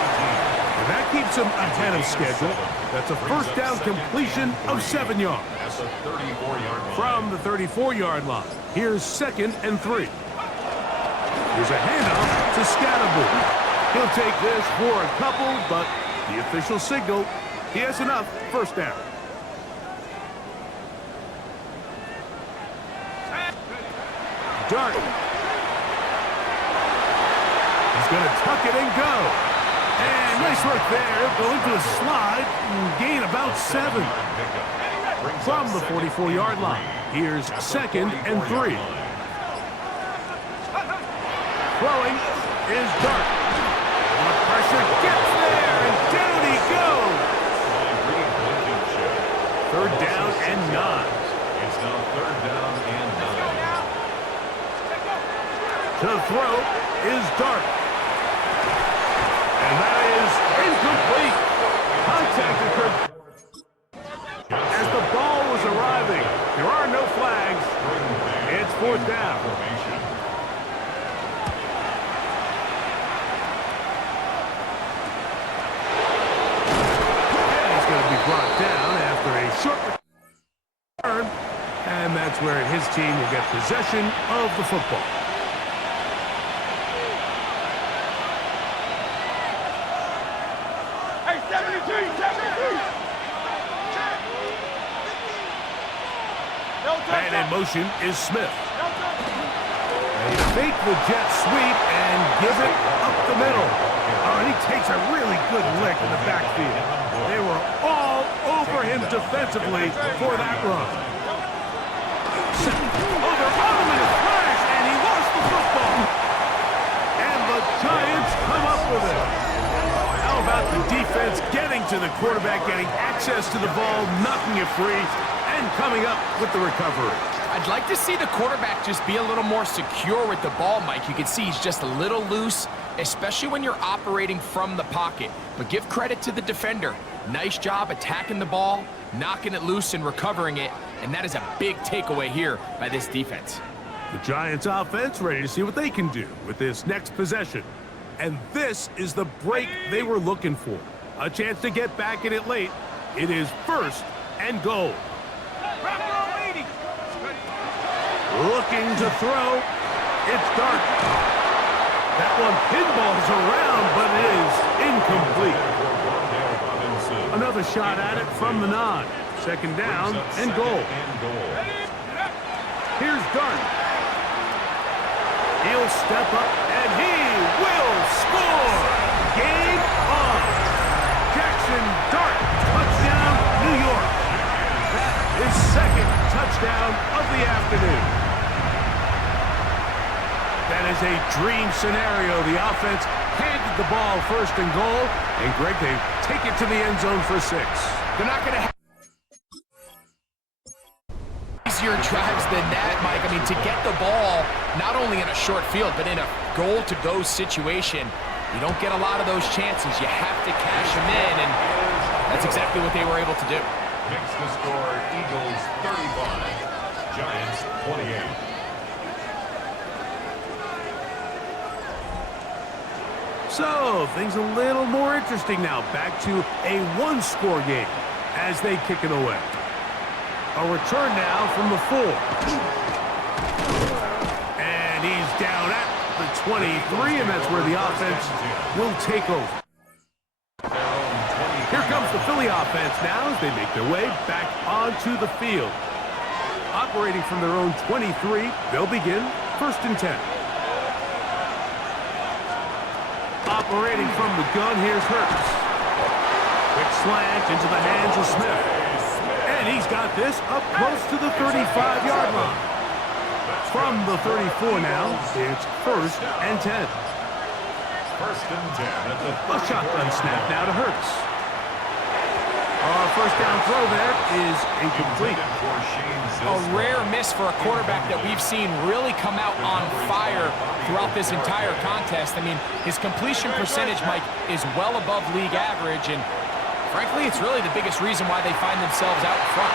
And that keeps him ahead of schedule. That's a first down completion of 7 yards. That's a 34-yard line. From the 34-yard line, here's 2nd and 3. Here's a handoff to Scatterboot. He'll take this for a couple, but the official signal, he has enough. First down. Dart. He's going to tuck it and go. And nice work there. Go into a slide and gain about 7. From the 44-yard line, here's 2nd and 3. Throwing is Dart. And the pressure gets there, and down he goes. 3rd down and 9. It's now 3rd down and 9. To throw is Dart. And that is incomplete. Contact occurred as the ball was arriving. There are no flags. It's 4th down. And he's going to be brought down after a short return. And that's where his team will get possession of the football. And in motion is Smith. They fake the jet sweep and give it up the middle. Oh, and he takes a really good lick in the backfield. They were all over him defensively for that run. Oh, they're on him in a flash, and he lost the football. And the Giants come up with it. How about the defense getting to the quarterback, getting access to the ball, knocking it free, and coming up with the recovery. I'd like to see the quarterback just be a little more secure with the ball, Mike. You can see he's just a little loose, especially when you're operating from the pocket. But give credit to the defender. Nice job attacking the ball, knocking it loose and recovering it. And that is a big takeaway here by this defense. The Giants offense ready to see what they can do with this next possession. And this is the break they were looking for. A chance to get back in it late. It is 1st and goal. Looking to throw. It's Dart. That one pinballs around, but it is incomplete. Another shot at it from the 9. 2nd down and goal. Here's Dart. He'll step up, and he will score. Game on. Jackson Dart, touchdown, New York. That is 2nd touchdown of the afternoon. That is a dream scenario. The offense handed the ball 1st and goal, and Greg, they take it to the end zone for 6. They're not going to have easier drives than that, Mike. I mean, to get the ball, not only in a short field, but in a goal-to-go situation, you don't get a lot of those chances. You have to cash them in, and that's exactly what they were able to do. Makes the score Eagles 35, Giants 28. So, things a little more interesting now. Back to a 1-score game as they kick it away. A return now from the 4. And he's down at the 23, and that's where the offense will take over. Here comes the Philly offense now as they make their way back onto the field. Operating from their own 23, they'll begin 1st and 10. Operating from the gun, here's Hurts. Quick slant into the hands of Smith. And he's got this up close to the 35-yard line. From the 34 now, it's 1st and 10. 1st and 10 at the A shotgun snap now to Hurts. First down throw there is incomplete. A rare miss for a quarterback that we've seen really come out on fire throughout this entire contest. I mean, his completion percentage, Mike, is well above league average, and Frankly, it's really the biggest reason why they find themselves out in front.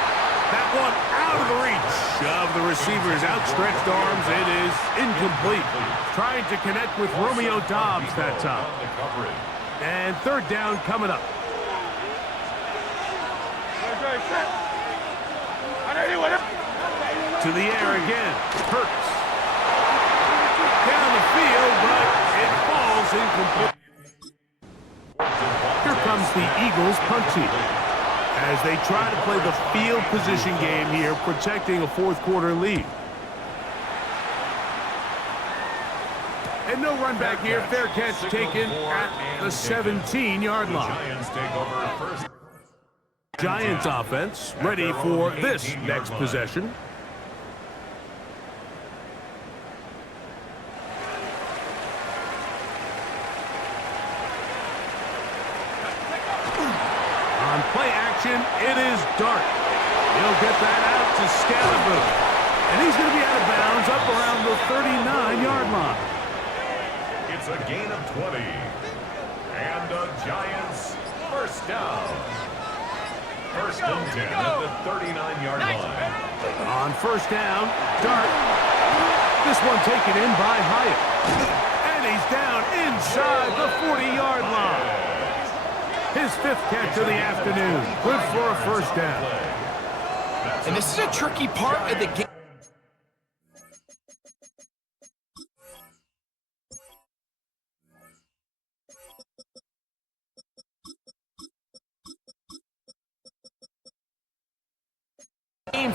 That one out of the reach of the receiver's outstretched arms. It is incomplete. Trying to connect with Romeo Dobbs that time. And third down coming up. To the air again. Hurts. Down the field, but it falls incomplete. Here comes the Eagles punt team as they try to play the field position game here, protecting a fourth-quarter lead. And no run back here. Fair catch taken at the 17-yard line. Giants offense ready for this next possession. On play action, it is Dart. He'll get that out to Scalaboo. And he's going to be out of bounds up around the 39-yard line. It's a gain of 20. And the Giants first down. First and 10 at the 39-yard line. On first down, Dart. This one taken in by Hyatt. And he's down inside the 40-yard line. His fifth catch of the afternoon. Good for a first down. And this is a tricky part of the game.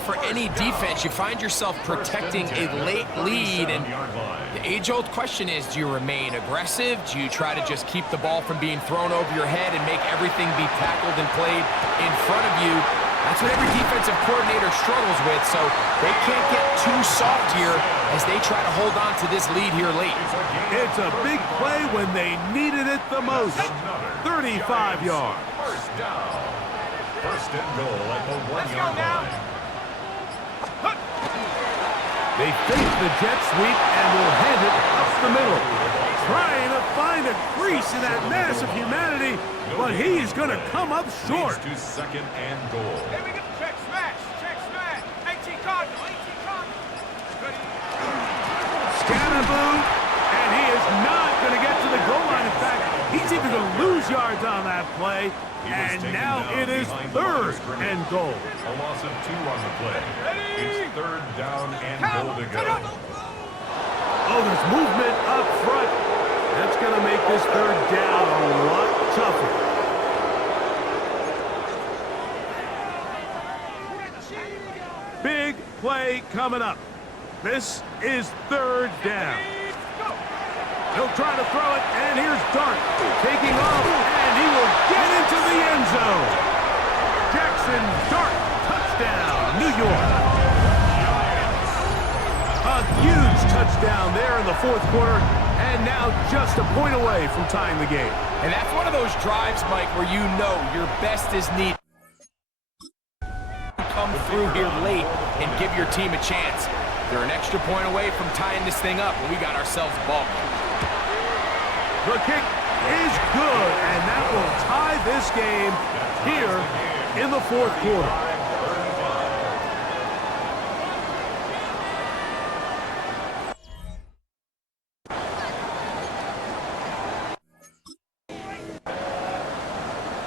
For any defense, you find yourself protecting a late lead, and the age-old question is, do you remain aggressive? Do you try to just keep the ball from being thrown over your head and make everything be tackled and played in front of you? That's what every defensive coordinator struggles with, so they can't get too soft here as they try to hold on to this lead here late. It's a big play when they needed it the most. 35 yards. First down. First and goal at the 1-yard line. They fake the jet sweep and will hand it up the middle. Trying to find a crease in that mass of humanity, but he's going to come up short. To second and goal. Here we go. Check smash. Check smash. 18 Cardinal. 18 Cardinal. Scalaboo, and he is not going to get to the goal line. In fact, he's even going to lose yards on that play. And now it is third and goal. A loss of 2 on the play. It's third down and goal to go. Oh, there's movement up front. That's going to make this third down a lot tougher. Big play coming up. This is third down. He'll try to throw it, and here's Dart taking off, and he will get into the end zone. Jackson Dart, touchdown, New York. A huge touchdown there in the fourth quarter, and now just a point away from tying the game. And that's one of those drives, Mike, where you know your best is needed. Come through here late and give your team a chance. They're an extra point away from tying this thing up, and we got ourselves a ball. The kick is good, and that will tie this game here in the fourth quarter.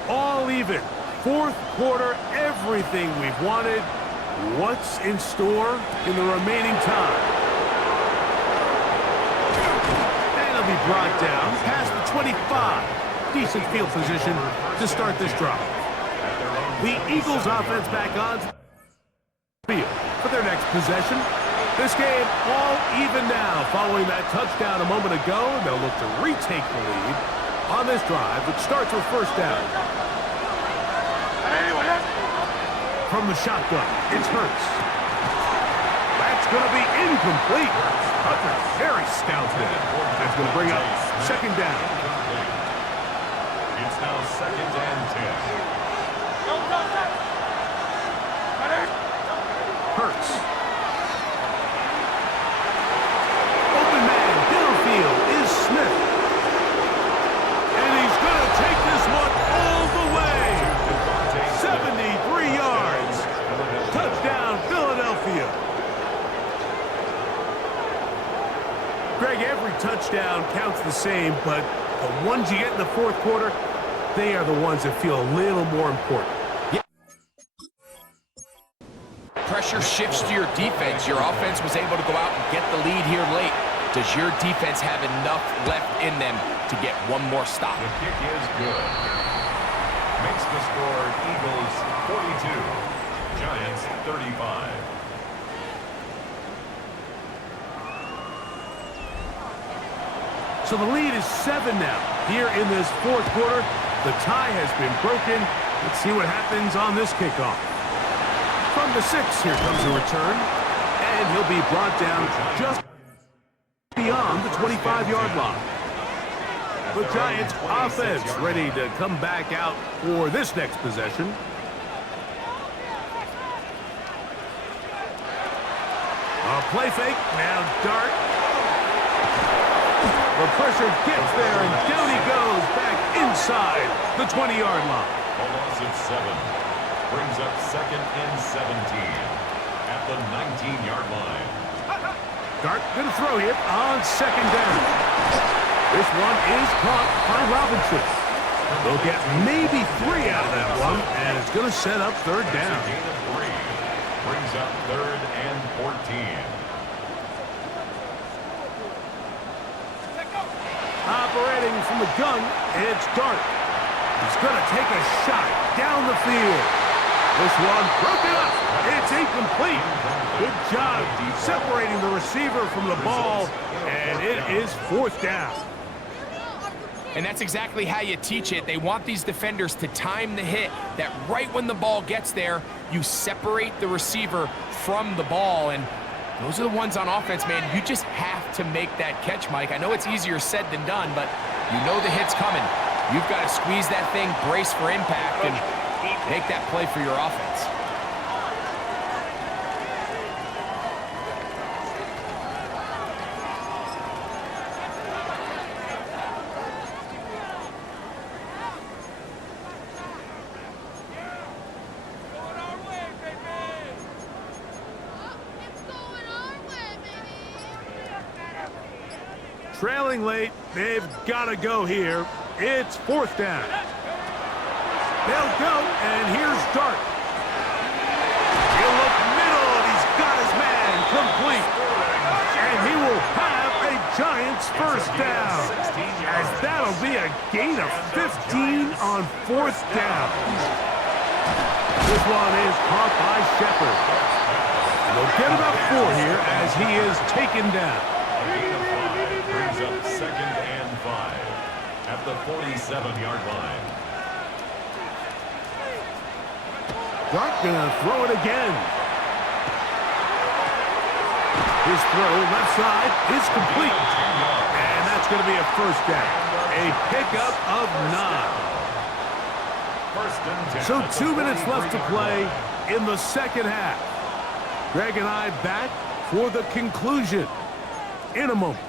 All even. Fourth quarter, everything we've wanted. What's in store in the remaining time? Be brought down past the 25. Decent field position to start this drive. The Eagles offense back on field for their next possession. This game all even now following that touchdown a moment ago. They'll look to retake the lead on this drive, which starts with first down. From the shotgun, it's Hurts. That's going to be incomplete. Hunter very stout there. That's going to bring up second down. It's now second and 10. Hurts. Open man downfield is Smith. And he's going to take this one all the way. same, but the ones you get in the fourth quarter, they are the ones that feel a little more important. Pressure shifts to your defense. Your offense was able to go out and get the lead here late. Does your defense have enough left in them to get one more stop? The kick is good. Makes the score Eagles 42, Giants 35. So the lead is 7 now. Here in this fourth quarter, the tie has been broken. Let's see what happens on this kickoff. From the 6, here comes a return. And he'll be brought down just beyond the 25-yard line. The Giants offense ready to come back out for this next possession. A play fake, now dart. The pressure gets there, and down he goes back inside the 20-yard line. A loss of 7 brings up 2nd and 17 at the 19-yard line. Dart gonna throw here on 2nd down. This one is caught by Robinson. They'll get maybe 3 out of that one, and it's gonna set up 3rd down. A gain of 3 brings up 3rd and 14. Operating from the gun, it's Dart. He's gonna take a shot down the field. This one broken up. It's incomplete. Good job separating the receiver from the ball, and it is 4th down. And that's exactly how you teach it. They want these defenders to time the hit, that right when the ball gets there, you separate the receiver from the ball. And those are the ones on offense, man. You just have to make that catch, Mike. I know it's easier said than done, but you know the hit's coming. You've got to squeeze that thing, brace for impact, and make that play for your offense. Trailing late, they've got to go here. It's 4th down. They'll go, and here's Dart. He'll look middle, and he's got his man complete. And he will have a Giants 1st down, as that'll be a gain of 15 on 4th down. This one is caught by Shepard. And they'll get about 4 here as he is taken down. Brings up 2nd and 5 at the 47-yard line. Dart gonna throw it again. His throw left side is complete. And that's gonna be a 1st down. A pickup of 9. So 2 minutes left to play in the 2nd half. Greg and I back for the conclusion in a moment.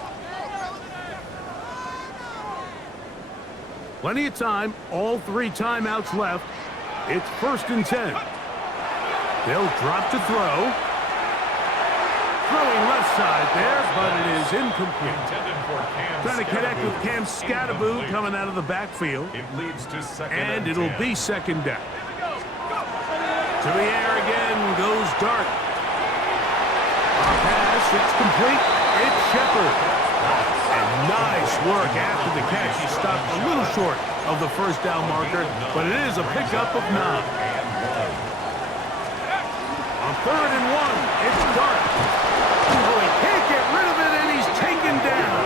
Plenty of time, all 3 timeouts left. It's 1st and 10. They'll drop to throw. Throwing left side there, but it is incomplete. Trying to connect with Cam Scattaboo coming out of the backfield. It leads to 2nd And and it'll 10. be 2nd down. To the air again goes Dart. A pass, it's complete. It's Shepard. And nice work after the catch. He stopped a little short of the 1st down marker, but it is a pickup of 9. On 3rd and 1, it's Dart. Oh, he can't get rid of it, and he's taken down.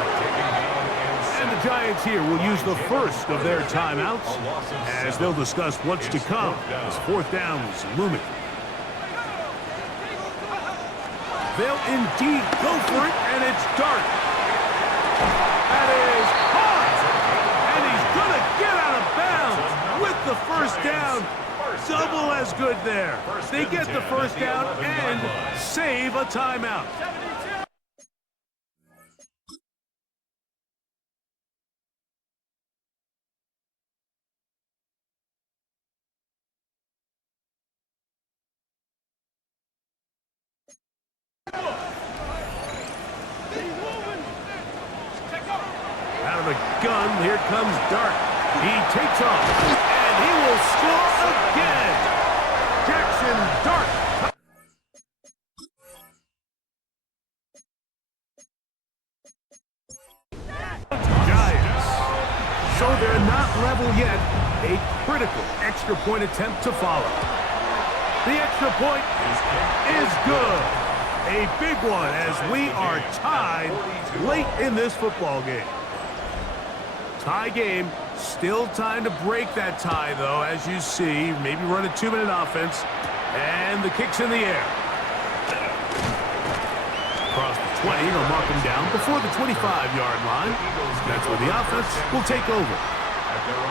And the Giants here will use the 1st of their timeouts as they'll discuss what's to come as 4th down is looming. They'll indeed go for it, and it's Dart. That is hard, and he's going to get out of bounds with the 1st down. Double as good there. They get the 1st down and save a timeout. Out of of the gun. Here comes Dart. He takes off, and he will score again. Jackson Dart. Giants. So they're not level yet. A critical extra point attempt to follow. The extra point is good. A big one as we are tied late in this football game. Tie game. Still time to break that tie, though, as you see. Maybe run a 2-minute offense. And the kick's in the air. Across the 20, they'll mark him down before the 25-yard line. That's where the offense will take over.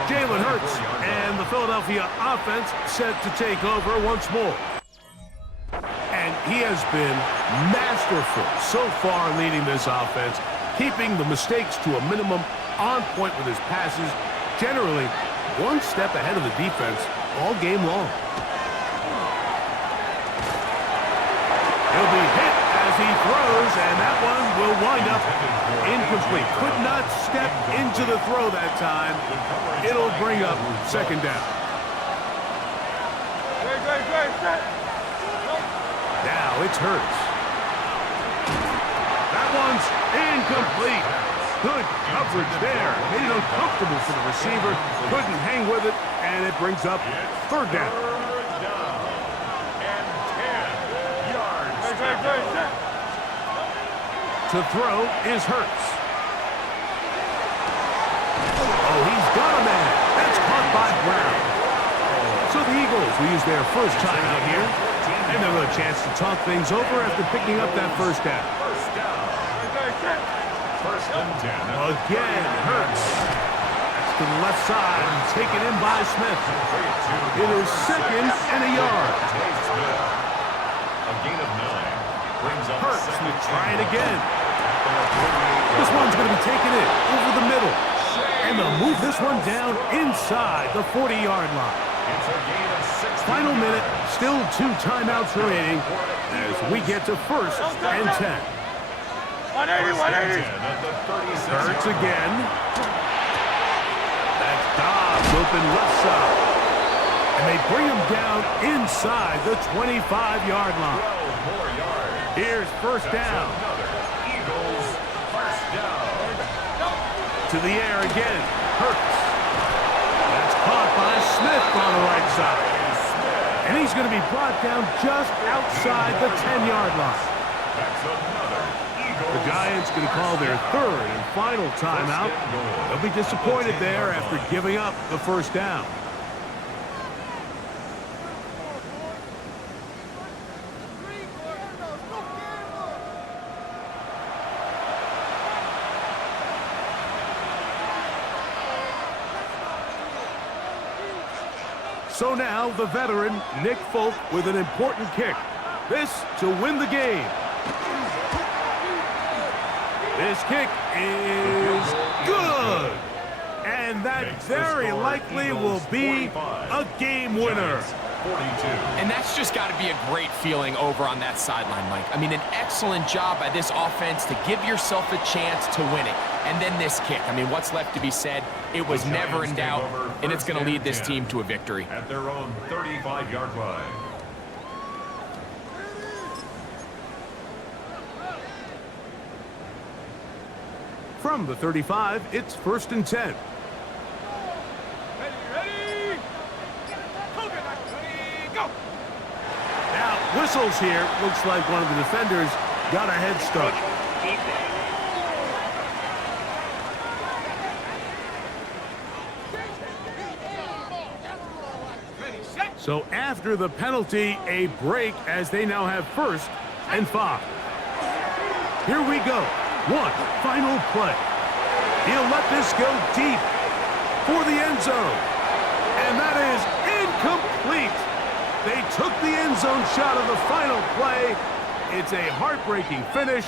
Jalen Hurts and the Philadelphia offense set to take over once more. And he has been masterful so far leading this offense, keeping the mistakes to a minimum, on point with his passes, generally one step ahead of the defense all game long. He'll be hit as he throws, and that one will wind up incomplete. Could not step into the throw that time. It'll bring up second down. Now it's Hurts. That one's incomplete. Good coverage there. Made it uncomfortable for the receiver. Couldn't hang with it, and it brings up third down. And 10 yards. To throw is Hurts. Oh, he's got a man. That's caught by Brown. So the Eagles will use their first time out here, and they'll have a chance to talk things over after picking up that first down. First and 10. Again, Hurts. That's to the left side and taken in by Smith. It is second and a yard. A gain of 9. Brings up Hurts will try it again. This This one's going to be taken in over the middle. And they'll move this one down inside the 40-yard line. It's a gain of 6. Final minute, still 2 timeouts remaining as we get to first and 10. 180, 180. At the 36. Hurts again. That's Dobbs open left side. And they bring him down inside the 25-yard line. 12 more yards. Here's first down. Another Eagles first down. To the air again. Hurts. That's caught by Smith on the right side. And he's going to be brought down just outside the 10-yard line. That's another Eagles. The Giants going to call their third and final timeout. They'll be disappointed there after giving up the first down. So now the veteran, Nick Folk, with an important kick. This to win the game. This kick is good. And that very likely will be a game winner. 42. And that's just got to be a great feeling over on that sideline, Mike. I mean, an excellent job by this offense to give yourself a chance to win it. And then this kick. I mean, what's left to be said? It was never in doubt, and it's going to lead this team to a victory. At their own 35-yard line. From the 35, it's first and 10. Ready, ready. Ready, go. Now, whistles here. Looks like one of the defenders got a head start. Ready, set. So after the penalty, a break as they now have first and 5. Here we go. One final play. He'll let this go deep for the end zone. And that is incomplete. They took the end zone shot of the final play. It's a heartbreaking finish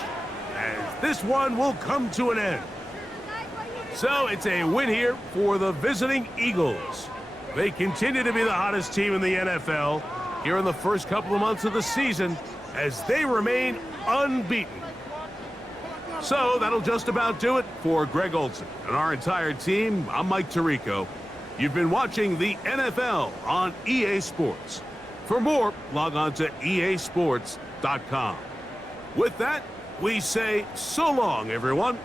as this one will come to an end. So it's a win here for the visiting Eagles. They continue to be the hottest team in the NFL here in the first couple of months of the season as they remain unbeaten. So that'll just about do it for Greg Olsen and our entire team. I'm Mike Tirico. You've been watching the NFL on EA Sports. For more, log on to easports.com. With that, we say so long, everyone.